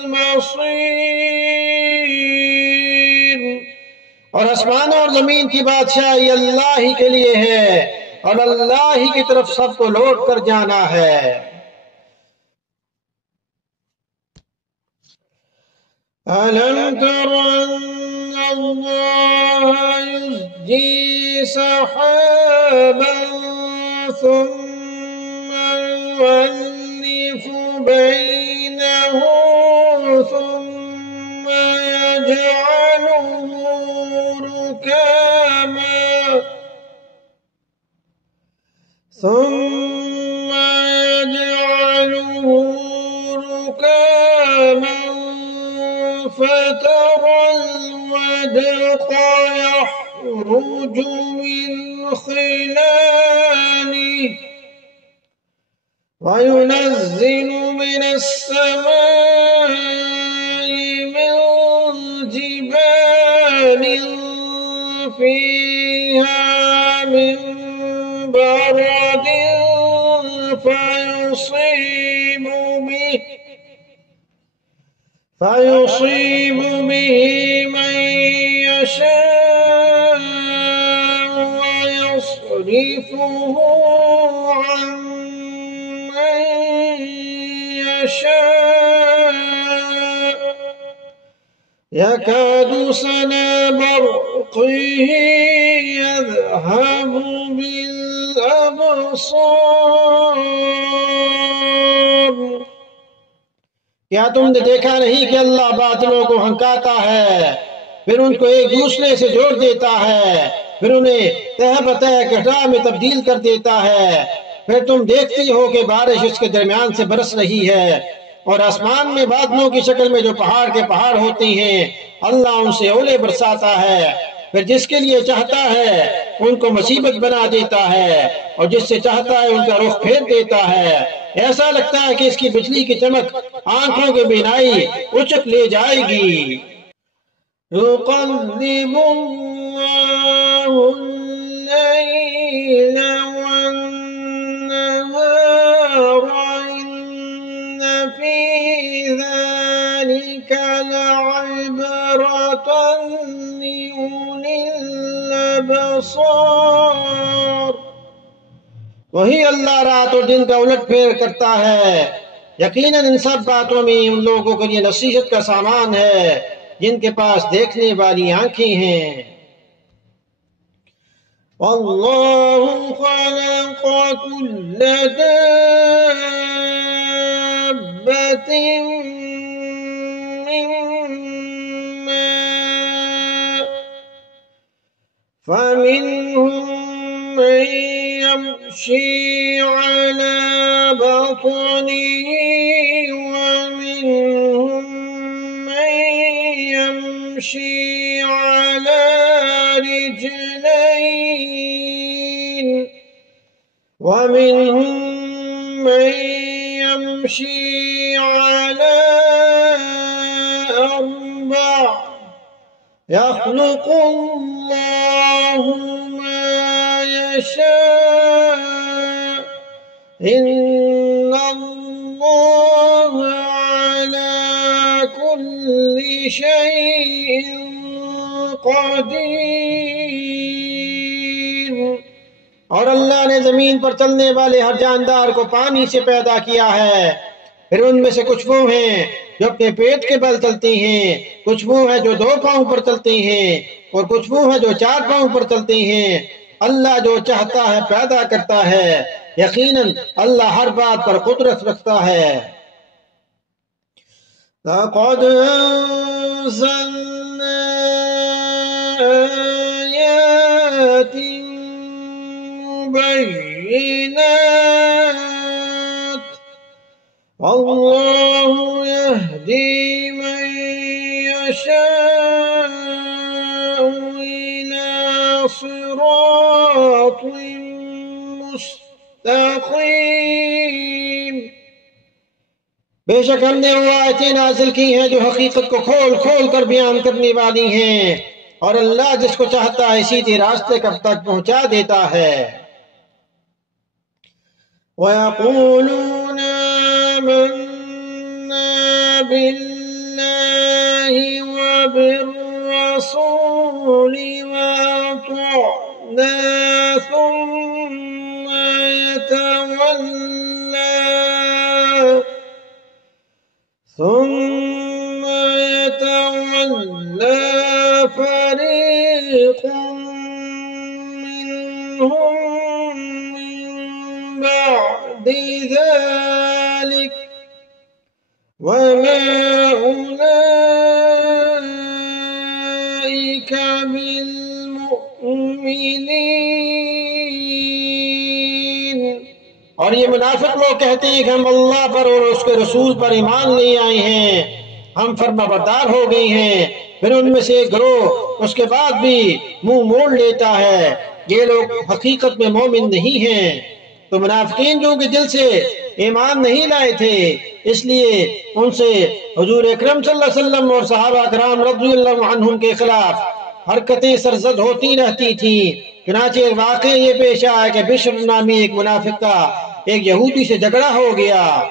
मसीर। और आसमान और जमीन की बादशाही अल्लाह ही के लिए है और अल्लाह ही की तरफ सबको लौट कर जाना है। अलम तरन्नल्लाह युज़्जी सहाबन सुम्मा युअल्लिफु बैनहु सुम्मा यजअलुहु रुकामा फ़यज़रहुहु ترى الودق يخرج من خلاله وينزل من السماء من جبال فيها من برد فيصيب به من يشاء ويصرفه عن من يشاء يكاد سنا برقه يذهب بالأبصار। क्या तुमने देखा नहीं कि अल्लाह बादलों को हंकाता है, फिर उनको एक दूसरे से जोड़ देता है, फिर उन्हें तह बतह घटा में तब्दील कर देता है, फिर तुम देखती हो कि बारिश उसके दरमियान से बरस रही है, और आसमान में बादलों की शक्ल में जो पहाड़ के पहाड़ होते हैं अल्लाह उनसे ओले बरसाता है, फिर जिसके लिए चाहता है उनको मुसीबत बना देता है और जिससे चाहता है उनका रुख फेर देता है। ऐसा लगता है कि इसकी बिजली की चमक आंखों की बीनाई उचक ले जाएगी। वही अल्लाह रात और दिन का उलट फेर करता है। यकीनन इन सब बातों में उन लोगों के लिए नसीहत का सामान है जिनके पास देखने वाली आंखें हैं। अल्लाहु खलक़ कुल्ल दाब्बतिन मिम्मा फमिनहुम मन यमशी अला बत्निही वमिनहुम मन यमशी अला रिजलैन वमिनहुम मन यमशी अला अर्बअ यख्लुक़ुल्लाहु मा यशा इन्नल्लाह अला कुल्लि शैइन क़दीर। और अल्लाह ने जमीन पर चलने वाले हर जानदार को पानी से पैदा किया है, फिर उनमें से कुछ वो हैं जो अपने पेट के बल चलते हैं, कुछ वो है जो 2 पांव पर चलते हैं और कुछ वो है जो 4 पांव पर चलते हैं। अल्लाह जो चाहता है पैदा करता है, यकीनन अल्लाह हर बात पर कुदरत रखता है। लक़द अंज़लना आयातिन मुबय्यिनात वल्लाहु यहदी मन यशाअ इला सिरातिन मुस्तक़ीम। बेशक हमने वो आयतें नाज़िल की हैं जो हकीकत को खोल खोल कर बयान करने वाली हैं, और अल्लाह जिसको चाहता है सीधे रास्ते तक पहुंचा देता है। वयक़ूलूना आमन्ना बिल्लाहि व बिर्रसूलि व अतअना सुम्मा यतवल्ला फरीक़ुम मिनहुम मिन बअदि ज़ालिक वमा उलाइका बिलमुमिनीन। और ये मुनाफिक लोग कहते हैं कि हम अल्लाह पर और उसके रसूल पर ईमान ले आए हैं, हम फर्माबरदार हो गए हैं। फिर उनमें से एक गिरोह उसके बाद भी मुंह मोड़ लेता है। ये लोग हकीकत में मोमिन नहीं हैं। तो मुनाफिकीन जो कि दिल से ईमान नहीं लाए थे, इसलिए उनसे हुजूर अकरम सल्लल्लाहु अलैहि वसल्लम और सहाबा कराम रज़ियल्लाहु अन्हुम के खिलाफ हरकतें सरजद होती रहती थी। चुनाचे वाक़या ये पेश आया कि बिश्र नामी एक मुनाफिक का एक यहूदी से झगड़ा हो गया।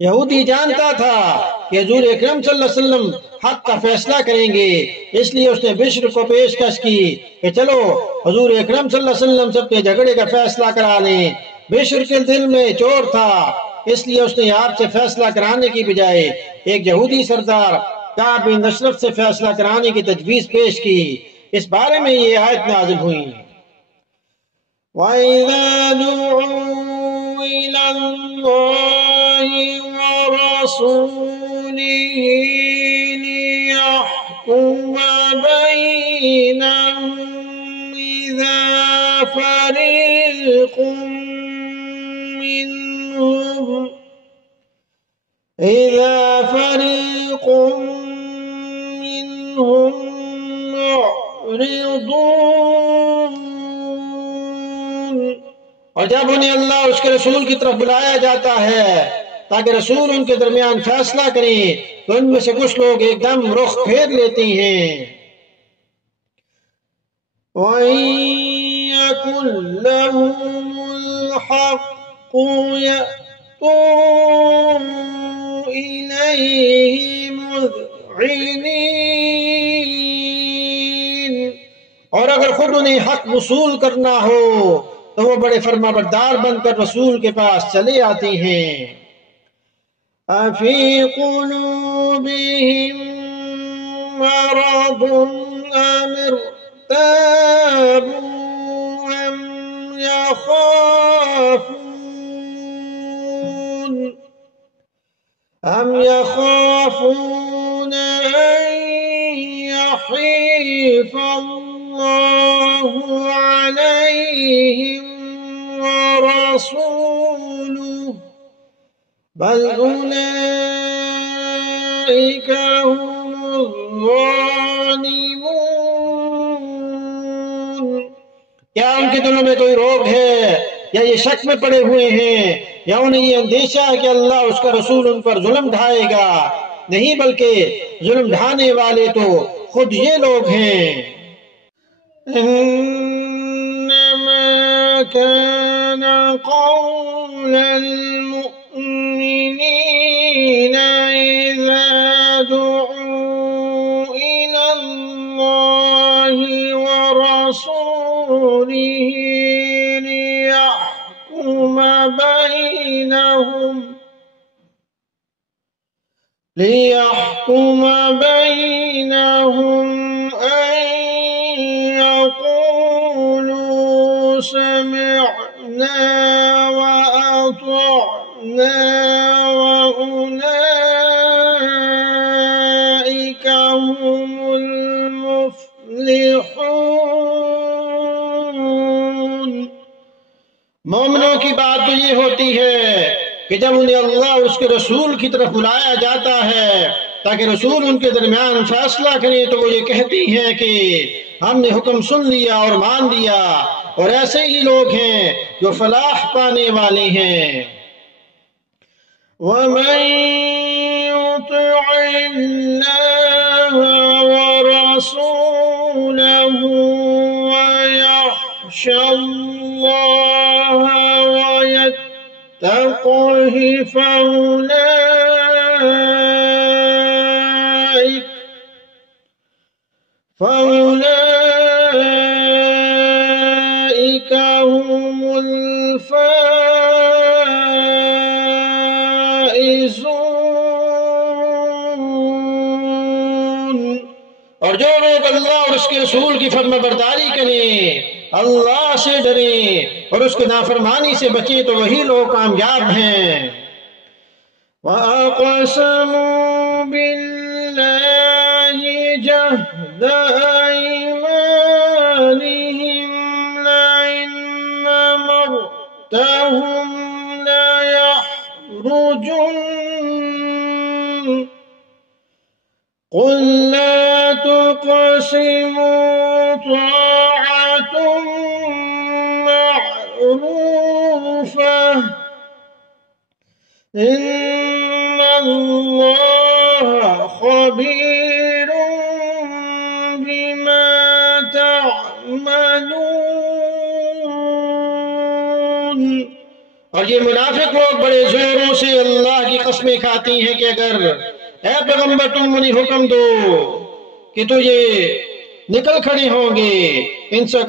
यहूदी जानता था कि हुजूर अकरम सल्लल्लाहु अलैहि वसल्लम हक का फैसला करेंगे, इसलिए उसने बिश्र को पेशकश की कि चलो हुजूर अकरम सल्लल्लाहु अलैहि वसल्लम सबके झगड़े का फैसला करा लें। बिश्र के दिल में चोर था, इसलिए उसने आपसे फैसला कराने की बजाय एक यहूदी सरदार काब बिन अशरफ से फैसला कराने की तजवीज पेश की। इस बारे में ये आयत नाज़िल हुई। वइज़ा दुऊ इलल्लाहि व रसूलिही लियहकुम बैनहुम इज़ा फरीक़ुम मिन्हुम मुअरिदून। और जब उन्हें अल्लाह उसके रसूल की तरफ बुलाया जाता है ताकि रसूल उनके दरमियान फैसला करें, तो उनमें से कुछ लोग एकदम रुख फेर लेते हैं। वयकुन लहुमुल हक़्क़ु यअतू इलैहि मुज़ዒनीन। और अगर खुद उन्हें हक वसूल करना हो तो वो बड़े फर्माबरदार बनकर रसूल के पास चले आते हैं। अफ़ी क़ुलूबिहिम मरदुन अम इर्ताबू अम यख़ाफ़ून अन यहीफ़ अल्लाहु अलैहिम व रसूलुहु बल उलाइका हुमुज़्ज़ालिमून। क्या उनके दिलों में कोई रोग है या ये शक में पड़े हुए हैं या उन्हें ये अंदेशा है कि अल्लाह उसका रसूल उन पर जुल्म ढाएगा? नहीं, बल्कि जुल्म ढाने वाले तो खुद ये लोग हैं। इन्नमा कान क़ौलल मुअ्मिनीना इज़ा दुऊ इलल्लाहि व रसूलिही लियहकुम बैनहुम अन यक़ूलू समिअना व अतअना व उलाइका हुमुल मुफ्लिहून। मोमिनों की बात तो ये होती है कि जब उन्हें अल्लाह उसके रसूल की तरफ बुलाया जाता है ताकि रसूल उनके दरमियान फैसला करें, तो वो ये कहती हैं कि हमने हुक्म सुन लिया और मान लिया। और ऐसे ही लोग हैं जो फलाह पाने वाले हैं। वमन युतिइल्लाह व रसूलहु व यख़शल्लाह व यत्तक़िहि फ़उलाइका हुमुल फ़ाइज़ून। और जो लोग अल्लाह और उसके रसूल की फर्माबरदारी करें, अल्लाह से डरें और उसके नाफरमानी से बचे, तो वही लोग कामयाब हैं। वअक़समू बिल्लाहि जहद अयमानिहिम लइन अमरतहुम लयख़रुजुन قل لا تقسموا طاعة معروفة إن الله خبير بما تعملون। और ये मुनाफिक लोग बड़े जोरों से अल्लाह की कस्में खाती हैं कि अगर ऐ पैगंबर तुम मुझे हुक्म दो कि तुझे निकल खड़े होंगे, इनसे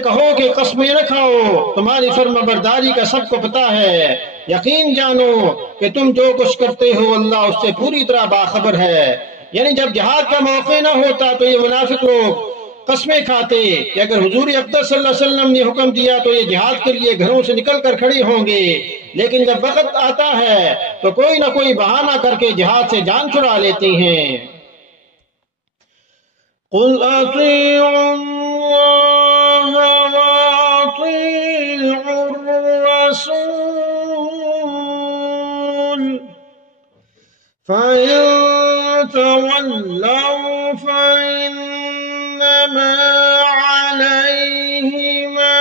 कहो कि कस्में न खाओ, तुम्हारी फर्माबरदारी का सबको पता है, यकीन जानो कि तुम जो कुछ करते हो अल्लाह उससे पूरी तरह बाखबर है। यानी जब जिहाद का मौका न होता तो ये मुनाफिक लोग कस्में खाते कि अगर हुजूर अक़दस सल्लल्लाहु अलैहि वसल्लम ने हुक्म दिया तो ये जिहाद के लिए घरों से निकल कर खड़े होंगे, लेकिन जब वक्त आता है तो कोई ना कोई बहाना करके जिहाद से जान छुड़ा लेते हैं। कुल अतीउल्लाह व अतीउर रसूल फ़इन तवल्लौ फ़इन्नमा अलैहि मा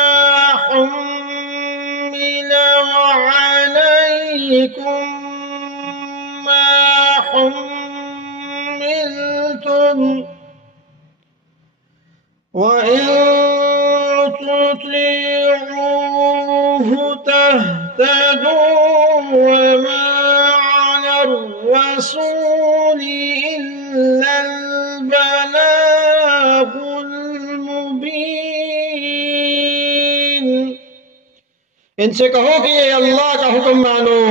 हुम्मिल व अलैकुम मा हुम्मिलतुम वइन तुतीऊहु तहतदू वमा अलर रसूलि इल्लल बलागुल मुबीन। इनसे कहो कि अल्लाह का हुक्म मानो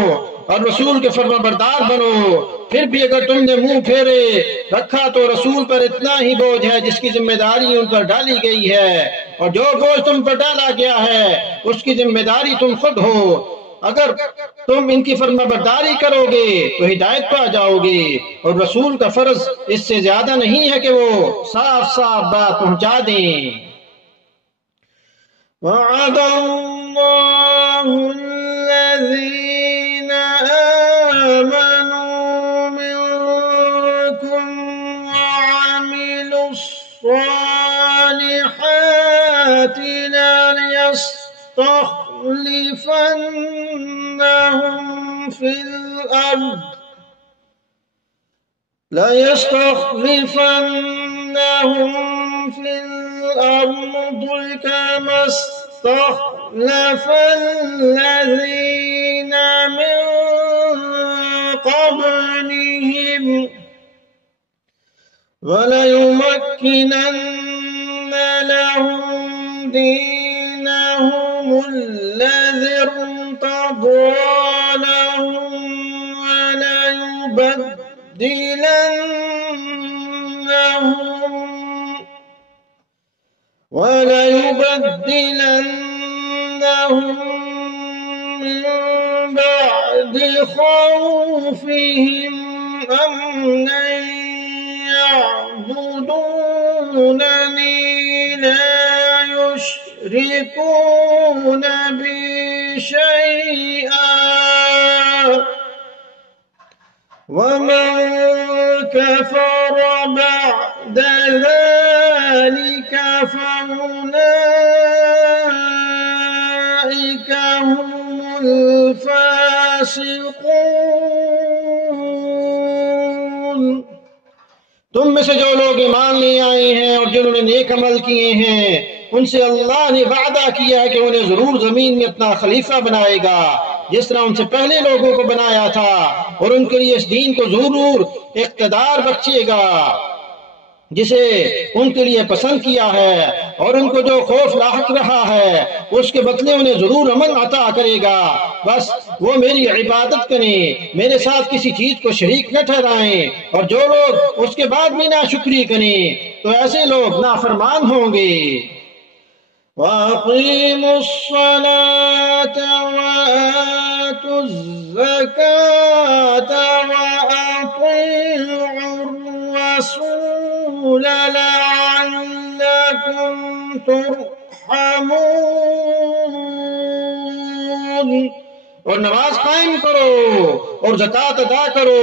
और रसूल के फर्माबरदार बनो, फिर भी अगर तुमने मुंह फेरे रखा तो रसूल पर इतना ही बोझ है जिसकी जिम्मेदारी उन पर डाली गई है, और जो बोझ तुम पर डाला गया है उसकी जिम्मेदारी तुम खुद हो। अगर तुम इनकी फर्माबरदारी करोगे तो हिदायत पा जाओगे, और रसूल का फर्ज इससे ज्यादा नहीं है कि वो साफ साफ बात पहुंचा दें। वअदल्लाहुल्लज़ीन आमनू मिनकुम वअमिलुस्सालिहाति ليستخلفنهم في الأرض كما استخلف الذين من قبلهم وليمكنن لهم دينهم الذي ارتضى لهم وليبدلنهم من بعد خوفهم أمنا يعبدونني لا يشركون بي شيئا ومن كفر بعد ذلك فأولئك هم الفاسقون। तुम में से जो लोग ईमान ले आए हैं और जिन्होंने नेक अमल किए हैं उनसे अल्लाह ने वादा किया है कि उन्हें जरूर जमीन में अपना खलीफा बनाएगा जिस तरह उनसे पहले लोगों को बनाया था, और उनके लिए इस दीन को जरूर इख्तिदार बख्शेगा जिसे उनके लिए पसंद किया है, और उनको जो खौफ लाहक रहा है उसके बदले उन्हें जरूर अमन अता करेगा। बस वो मेरी इबादत करें, मेरे साथ किसी चीज को शरीक न ठहराएं, और जो लोग उसके बाद भी नाशुक्री करें तो ऐसे लोग नाफरमान होंगे। वअक़ीमुस्सलात वआतुज़्ज़कात वअतीउर रसूल लअल्लकुम तुरहमून। और नमाज कायम करो और ज़कात अदा करो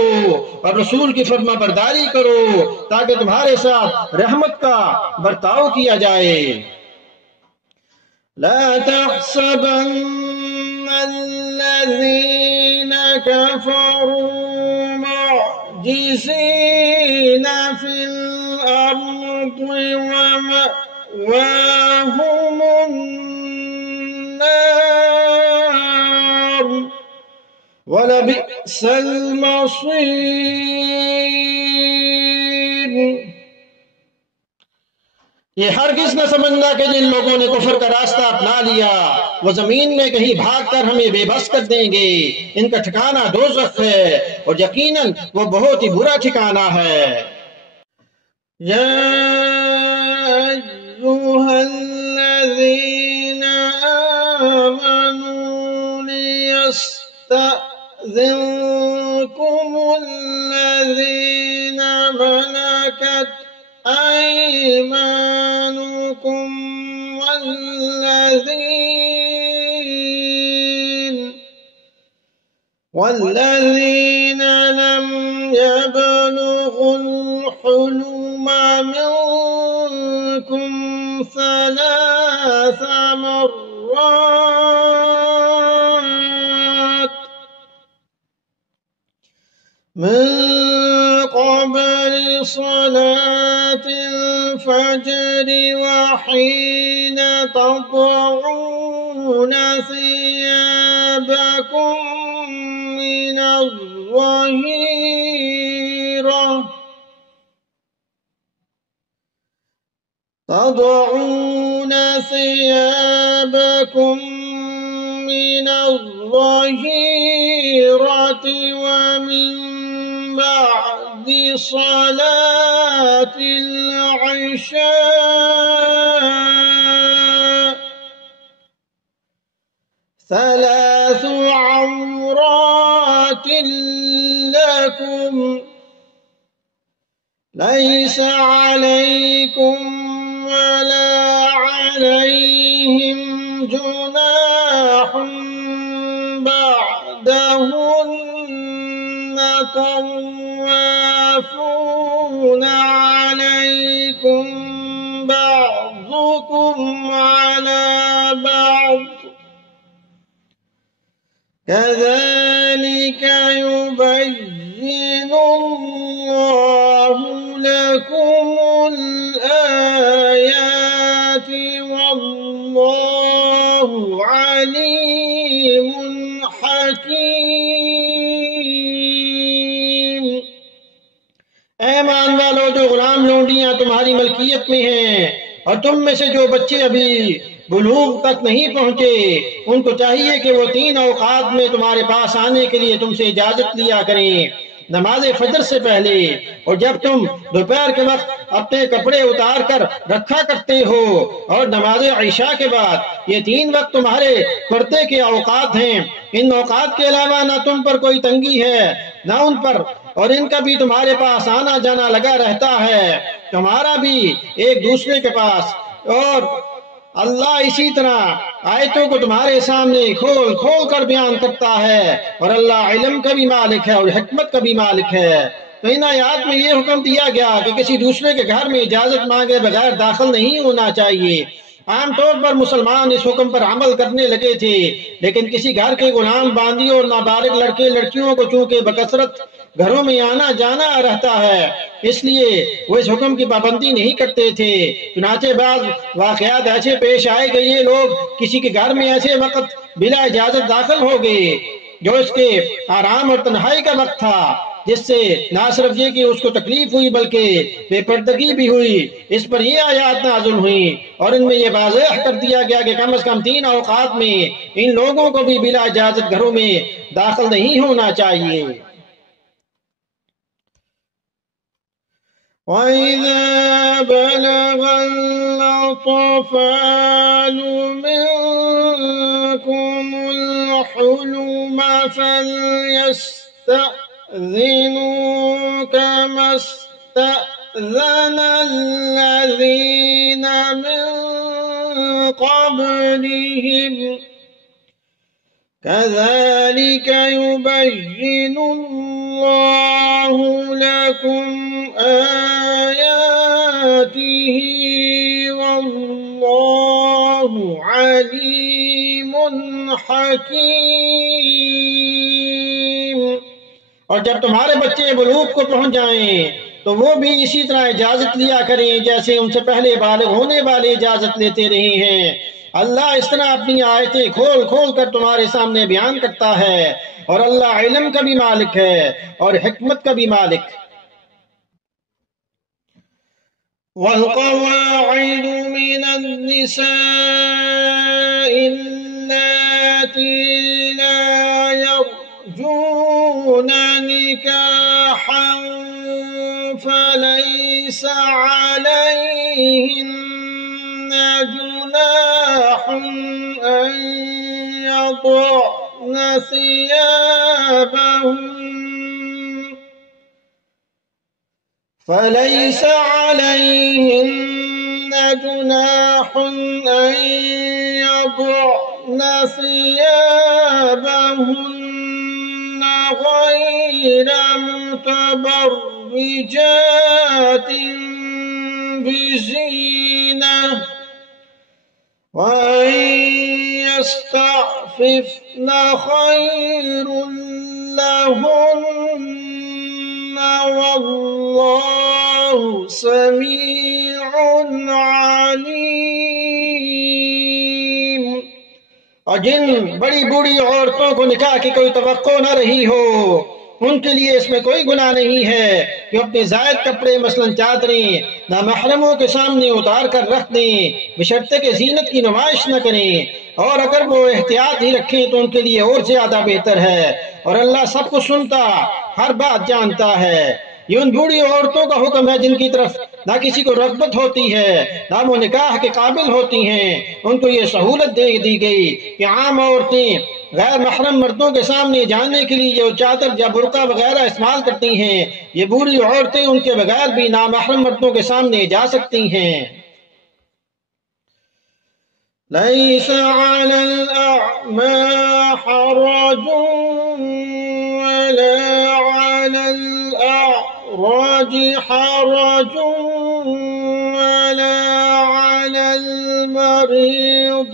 और रसूल की फरमा बरदारी करो ताकि तुम्हारे साथ रहमत का बर्ताव किया जाए। ला तहसबन्नल्लज़ीन कफ़रू मुअजिज़ीन फिल अर्दि वमअवाहुमुन नार वलबिअसल मसीर। ये हरगिज़ न समझना कि जिन लोगों ने कुफ्र का रास्ता अपना लिया वो जमीन में कहीं भागकर हमें बेबस कर देंगे। इनका ठिकाना दोज़ख है और यकीनन वो बहुत ही बुरा ठिकाना है। या अय्युहल्लज़ीना आमनू लियस्तअज़िनकुमुल्लज़ीना मलकत أيمانكم والذين لم يبلغوا الحلم منكم ثلاث مرات من قبل صلاة الفجر وحين تضعون ثيابكم من الظهيرة ومن بعد صلاة العشاء ثلاث عورات لكم ليس عليكم ولا عليهم جناح بعدهن طوافون عليكم بعضكم على بعض كذلك يبين الله لكم الآيات والله عليم حकीम। ऐ ईमान वालों, जो गुलाम लोंडियां तुम्हारी मलकियत में हैं और तुम में से जो बच्चे अभी बुलूग तक नहीं पहुंचे उनको चाहिए कि वो 3 औकात में तुम्हारे पास आने के लिए तुमसे इजाजत लिया करें। नमाज फजर से पहले और जब तुम दोपहर के वक्त अपने कपड़े उतार कर रखा करते हो और नमाज ईशा के बाद, ये 3 वक्त तुम्हारे पर्दे के औकात हैं। इन औकात के अलावा ना तुम पर कोई तंगी है ना उन पर, और इनका भी तुम्हारे पास आना जाना लगा रहता है, तुम्हारा भी एक दूसरे के पास। और अल्लाह इसी तरह आयतों को तुम्हारे सामने खोल खोल कर बयान करता है और अल्लाह इल्म का भी मालिक है और हिकमत का भी मालिक है। तो इन आयात में ये हुक्म दिया गया कि किसी दूसरे के घर में इजाजत मांगे बगैर दाखिल नहीं होना चाहिए। आमतौर पर मुसलमान इस हुक्म पर अमल करने लगे थे, लेकिन किसी घर के गुलाम बांदी और नाबालिग लड़के लड़कियों को चूंकि बकसरत घरों में आना जाना रहता है, इसलिए वो इस हुक्म की पाबंदी नहीं करते थे। चुनाचे बाज़ वाक़यात ऐसे पेश आए कि ये लोग किसी के घर में ऐसे वक्त बिला इजाजत दाखिल हो गए जो इसके आराम और तन्हाई का वक्त था, जिससे ना सिर्फ ये कि उसको तकलीफ हुई बल्कि बेपर्दगी भी हुई। इस पर ये आयात नाज़िल हुई और इनमें यह वाज़ेह कर दिया गया कि कम से कम 3 औकात में इन लोगों को भी बिला इजाजत घरों में दाखिल नहीं होना चाहिए। وَإِذَا بَلَغَ الْأَطْفَالُ مِنكُمُ الْحُلُمَ فَلْيَسْتَأْذِنُوا كَمَا اسْتَأْذَنَ الَّذِينَ مِن قَبْلِهِمْ كذلك يبين الله لكم آياته والله عليم حकीम। और जब तुम्हारे बच्चे बुलूग को पहुंच जाएं तो वो भी इसी तरह इजाजत लिया करें जैसे उनसे पहले बालिग होने वाले इजाजत लेते रहे हैं। अल्लाह इस तरह अपनी आयतें खोल खोल कर तुम्हारे सामने बयान करता है और अल्लाह इल्म का भी मालिक है और हिकमत का भी मालिक। वल्क़वाइदु मिनन निसाइ अल्लाती ला यरजूना निकाहन फलैसा अलैहिन्न जुनाह अन यضعन सियाबहन فليس عليهن جناح أن يضعن ثيابهن غير متبرجات بزينة وأن يستعففن خير لهن والله समीउन अलीम। और जिन बड़ी बूढ़ी औरतों को निकाह की कोई तवक्को न रही हो उनके लिए इसमें कोई गुनाह नहीं है कि अपने जायद कपड़े मसलन चादरें नामहरमों के सामने उतार कर रख दें बशर्ते के जीनत की नुमाइश न करें, और अगर वो एहतियात ही रखें तो उनके लिए और ज्यादा बेहतर है। और अल्लाह सब कुछ सुनता हर बात जानता है। ये उन बूढ़ी औरतों का हुक्म है जिनकी तरफ ना किसी को रग़बत होती है ना वो निकाह के काबिल होती हैं। उनको ये सहूलत दे दी गई कि आम औरतें गैर महरम मर्दों के सामने जाने के लिए जो चादर या बुर्का वगैरह इस्तेमाल करती हैं, ये बूढ़ी औरतें उनके बगैर भी नामहरम मर्दों के सामने जा सकती हैं। लैस अलल अअमा हरजुन वला अलल अअरज हरजुन वला अलल मरीद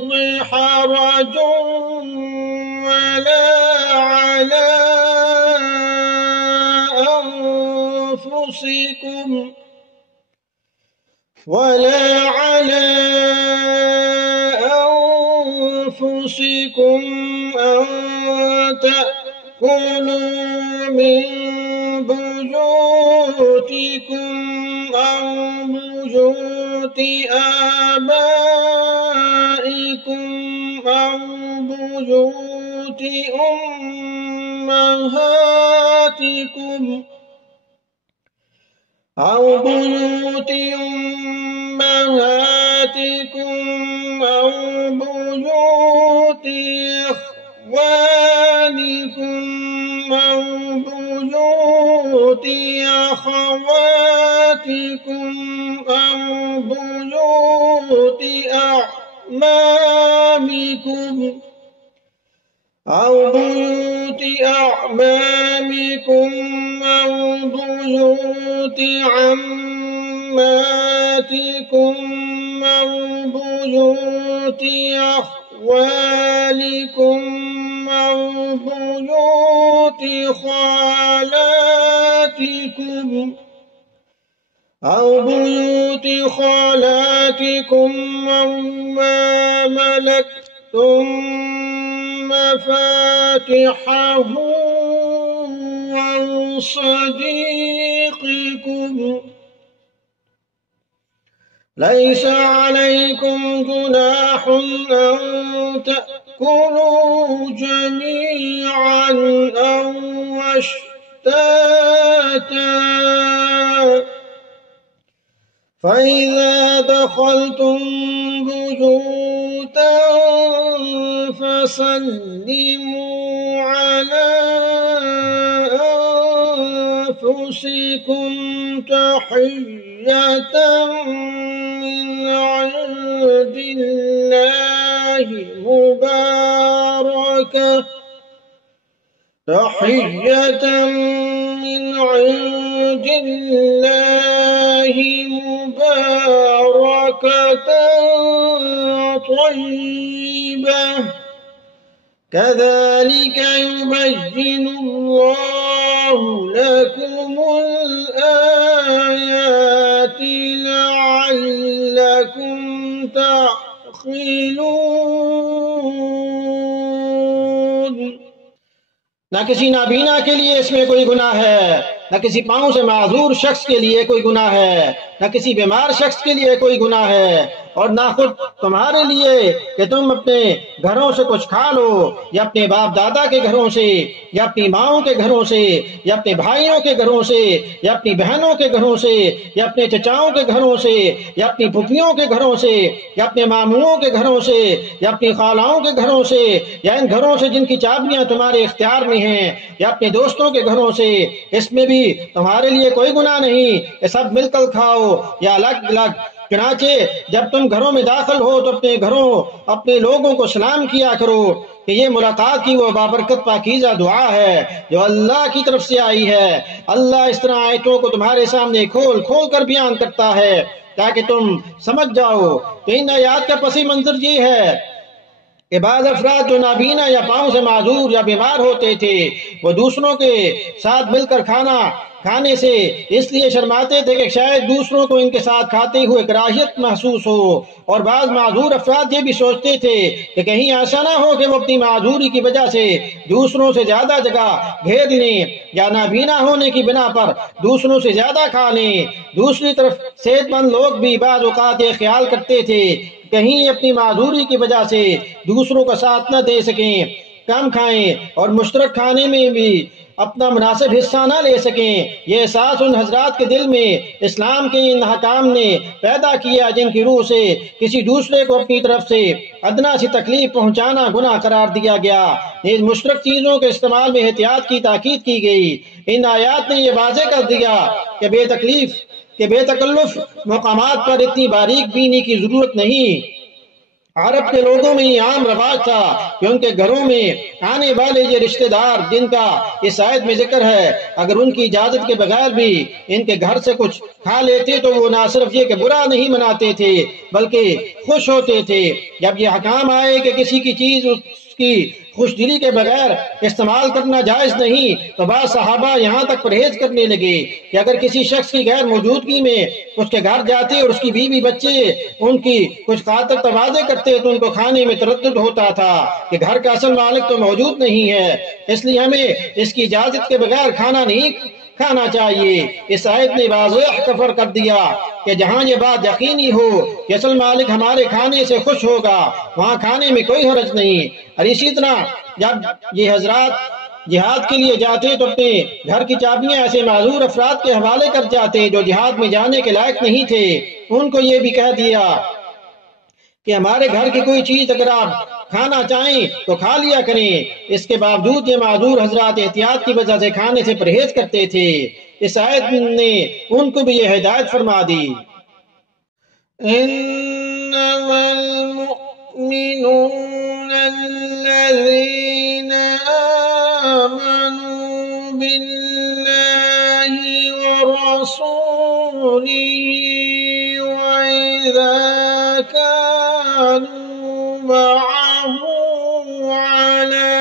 हरजुन वला अला अनफुसिकुम वला अला أنفسكم أن تأكلوا من بيوتكم أو بيوت آبائكم أو بيوت أمهاتكم أو بيوت أمهاتكم أو بيوت إخوانكم أو بيوت أخواتكم أو بيوت أعمامكم أو بيوت أعمامكم أو بيوت عماتكم أو بيوت أخوالكم أو بيوت خالاتكم أو بيوت خالاتكم أو ما ملكتم مفاتحه أو صديقكم ليس عليكم جناح أن تأكلوا جميعا أو أشتاتا فإذا دخلتم بيوتا فسلموا على أنفسكم تحية من عند الله مباركة तहिय्यतन मिन इंदिल्लाहि मुबारकतन तय्यिबह कज़ालिक युबय्यिनुल्लाहु लकुमुल आयाति लअल्लकुम ताक़िलून। न किसी नाबीना के लिए इसमें कोई गुनाह है, न किसी पांव से माजूर शख्स के लिए कोई गुनाह है, न किसी बीमार शख्स के लिए कोई गुनाह है, और ना खुद तुम्हारे लिए कि तुम अपने घरों से कुछ खा लो, या अपने बाप दादा के घरों से, या अपनी माओं के घरों से, या अपने भाइयों के घरों से, या अपनी बहनों के घरों से, या अपने चचाओं के घरों से, या अपनी फुफियों के घरों से, या अपने मामुओं के घरों से, या अपनी खालाओं के घरों से, या इन घरों से जिनकी चाबियां तुम्हारे इख्तियार में हैं, या अपने दोस्तों के घरों से। इसमें भी तुम्हारे लिए कोई गुनाह नहीं, ये सब मिलकर खाओ या अलग अलग। चुनाचे जब तुम घरों में दाखिल हो तो अपने घरों, अपने लोगों को सलाम किया करो कि ये मुलाकात की वो बाबरकत पाकीज़ा दुआ है जो अल्लाह की तरफ से आई है। अल्लाह इस तरह आयतों को तुम्हारे सामने खोल खोल कर बयान करता है ताकि तुम समझ जाओ। तो इन आयात का पसी मंजर ये है कि बाद अफराद जो नाबीना या पाँव से माजूर या बीमार होते थे, वो दूसरों के साथ मिलकर खाना खाने से इसलिए शर्माते थे कि शायद दूसरों को इनके साथ खाते हुए कराहियत महसूस हो। और बाद माजूर अफराद ये भी सोचते थे कि कहीं ऐसा ना हो कि वो अपनी माजूरी की वजह से दूसरों से ज्यादा जगह घेर लें, या नाबीना होने की बिना पर दूसरों से ज्यादा खा लें। दूसरी तरफ सेहतमंद लोग भी बाज़ औक़ात ये ख्याल करते थे कहीं अपनी माजूरी की वजह से दूसरों का साथ न दे सकें, कम खाएं और मुश्तरक खाने में भी अपना मुनासिब हिस्सा न ले सकें। ये एहसास उन हजरात के दिल में इस्लाम के इन हकाम ने पैदा किया जिनकी रूह से किसी दूसरे को अपनी तरफ से अदना सी तकलीफ पहुंचाना गुनाह करार दिया गया। इस मुश्तरक चीज़ों के इस्तेमाल में एहतियात की ताकीद की गई। इन आयात ने यह वाज़ेह कर दिया कि बेतकल्लुफ मकामात पर इतनी बारीक बीनी की जरूरत नहीं। अरब के लोगों में ये आम रवाज था कि उनके घरों में आने वाले ये रिश्तेदार जिनका इस आयत में जिक्र है, अगर उनकी इजाजत के बगैर भी इनके घर से कुछ खा लेते तो वो ना सिर्फ ये कि बुरा नहीं मनाते थे बल्कि खुश होते थे। जब ये हकाम आए कि किसी की चीज उसकी खुशदिली के बगैर इस्तेमाल करना जायज नहीं, तो बाद सहाबा यहाँ तक परहेज करने लगे कि अगर किसी शख्स की गैर मौजूदगी में उसके घर जाते और उसकी बीवी बच्चे उनकी कुछ खातर तवाज़े करते तो उनको खाने में तरद्दुद होता था कि घर का असल मालिक तो मौजूद नहीं है, इसलिए हमें इसकी इजाजत के बगैर खाना नहीं खाना चाहिए। इस आयत ने वाज़ेह कफर कर दिया कि जहाँ ये बात यकीनी हो कि असल मालिक हमारे खाने से खुश होगा वहाँ खाने में कोई हर्ज नहीं। और इसी तरह जब ये हजरात जिहाद के लिए जाते तो अपने घर की चाबियां ऐसे माजूर अफराद के हवाले कर जाते जो जिहाद में जाने के लायक नहीं थे। उनको ये भी कह दिया कि हमारे घर की कोई चीज अगर आप खाना चाहें तो खा लिया करें। इसके बावजूद ये माजूर हजरात एहतियात की वजह से खाने से परहेज करते थे। इस आयत ने उनको भी ये हिदायत फरमा दी। इन्नमल मुमिनूना अल्लज़ीना आमनू बिल्लाहि व रसूलिही व इज़ा कानू मअहू अला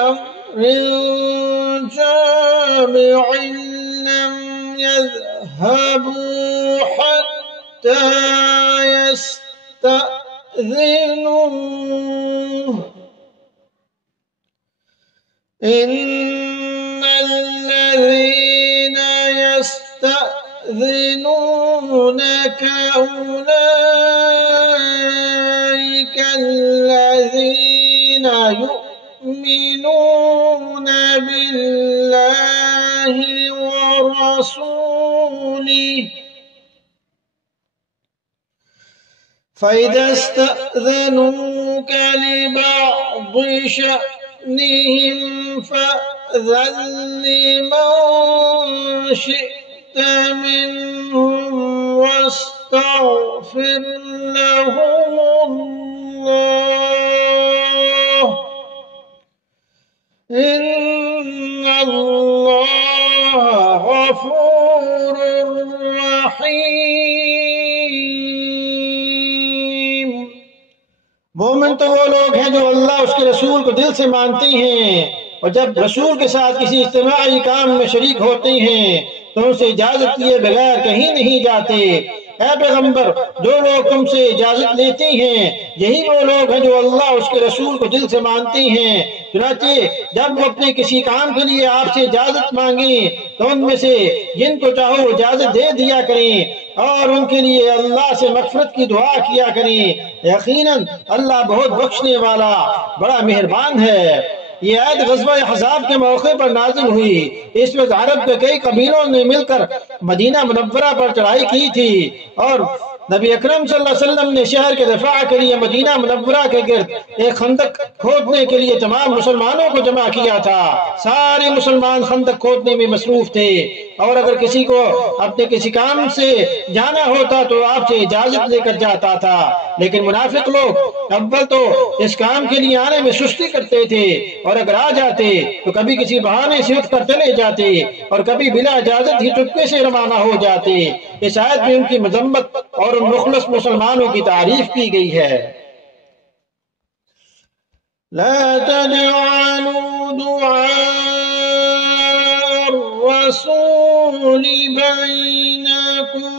अम्रिन जामि'in लम यज़हबू हत्ता यस्तअज़िनूह इन्नल्लज़ीना यस्तअज़िनूनका उलाइका अल्लज़ीना यु'मिनूना बिल्लाहि व रसूलिही फ़इज़ा इस्तअज़नूक लिबअज़ शअनिहिम फ़अज़न लिमन शि'त منهم واستغفر لهم الله إن الله غفور रहीम। मोमिन तो वो लोग हैं जो अल्लाह उसके रसूल को दिल से मानते हैं और जब रसूल के साथ किसी इज्तिमाई काम में शरीक होते हैं तो उनसे इजाजत लिए बगैर कहीं नहीं जाते। ऐ पैगंबर, जो लोग तुमसे इजाजत लेते हैं यही वो लोग हैं जो अल्लाह उसके रसूल को दिल से मानते हैं। चुनांचे जब वो अपने किसी काम के लिए आपसे इजाजत मांगे तो उनमें से जिनको चाहो इजाजत दे दिया करें और उनके लिए अल्लाह से मग़फ़िरत की दुआ किया करें। यकीनन अल्लाह बहुत बख्शने वाला बड़ा मेहरबान है। ये आयत ग़ज़वा अहज़ाब के मौके पर नाज़िल हुई। इस वक्त अरब के कई कबीलों ने मिलकर मदीना मुनव्वरा पर चढ़ाई की थी और नबी अकरम सल्लल्लाहु अलैहि वसल्लम ने शहर के दफा के लिए मदीना मुनव्वरा के गिर्द एक खंदक खोदने के लिए तमाम मुसलमानों को जमा किया था। सारे मुसलमान खंदक खोदने में मसरूफ थे और अगर किसी को अपने किसी काम से जाना होता तो आपसे इजाजत लेकर जाता था। लेकिन मुनाफिक लोग अव्वल तो इस काम के लिए आने में सुस्ती करते थे और अगर आ जाते तो कभी किसी बहाने से उठकर चले जाते और कभी बिना इजाजत ही चुपके से रवाना हो जाते। इस आयत में उनकी मजम्मत और उन मुखलस मुसलमानों की तारीफ की गई है। ला तजअलू दुआ रसूल बैनकुम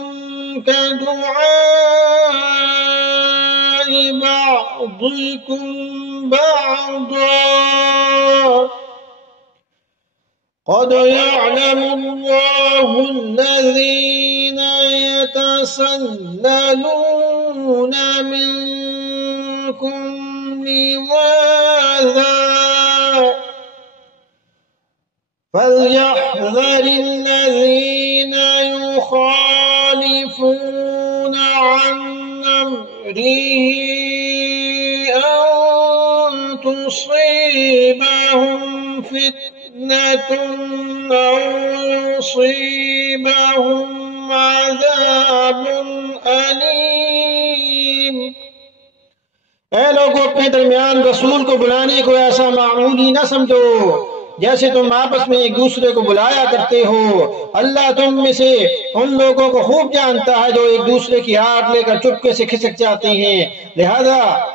कदुआइ बअदिकुम बअदा क़द यअलमुल्लाहु अल्लज़ीना यतसल्ललूना मिनकुम लिवाज़ा फलयहज़रिल्लज़ीना युख़ालिफ़ून अन अम्रिही अन तुसीबहुम फितनतुन औ युसीबहुम अज़ाबुन अलीम। ऐ लोगों, अपने दरमियान रसूल को बुलाने को ऐसा मामूली न समझो जैसे तुम आपस में एक दूसरे को बुलाया करते हो। अल्लाह तुम में से उन लोगों को खूब जानता है जो एक दूसरे की हाथ लेकर चुपके से खिसक जाते हैं। लिहाजा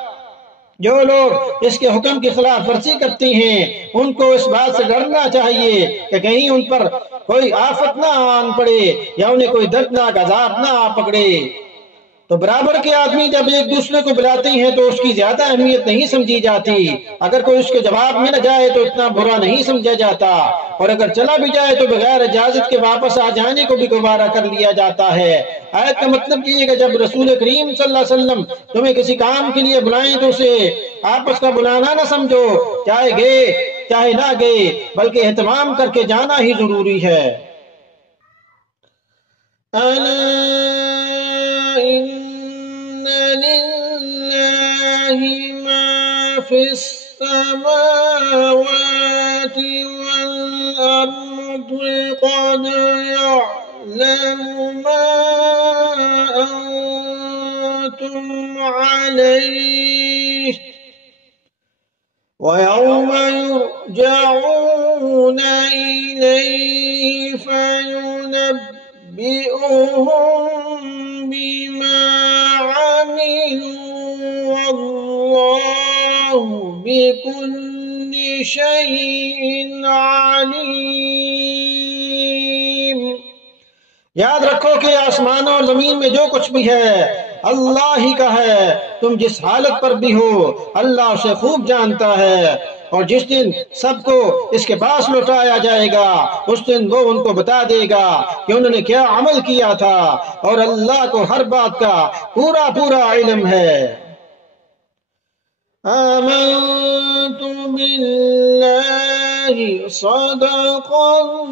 जो लोग इसके हुक्म की खिलाफ वर्जी करते हैं उनको इस बात से डरना चाहिए कि कहीं उन पर कोई आफत ना आन पड़े या उन्हें कोई दर्दनाक अजाब ना आ पकड़े। तो बराबर के आदमी जब एक दूसरे को बुलाते हैं तो उसकी ज्यादा अहमियत नहीं समझी जाती। अगर कोई उसके जवाब में न जाए तो इतना बुरा नहीं समझा जाता और अगर चला भी जाए तो बगैर इजाजत के वापस आ जाने को भी गुबारा कर लिया जाता है। आयत का मतलब ये है कि जब रसूल करीम सल्लल्लाहु अलैहि वसल्लम तुम्हें किसी काम के लिए बुलाएं तो उसे आपस का बुलाना न समझो, चाहे गए चाहे ना गए, बल्कि एहतमाम करके जाना ही जरूरी है। लिल्लाहि मा फिस समावाति वल अर्दि क़द यअलमु मा अंतुम अलैहि व यौम युरजऊन इलैहि फयुनब्बिउहुम बिमा अमिलू वल्लाहु बिकुल्लि शैइन अलीम। याद रखो कि आसमानों और जमीन में जो कुछ भी है अल्लाह ही का है। तुम जिस हालत पर भी हो अल्लाह उसे खूब जानता है और जिस दिन सबको इसके पास लौटाया जाएगा उस दिन वो उनको बता देगा कि उन्होंने क्या अमल किया था और अल्लाह को हर बात का पूरा पूरा इल्म है। आमन्तु बिल्लाहि सदक़ल्लाहु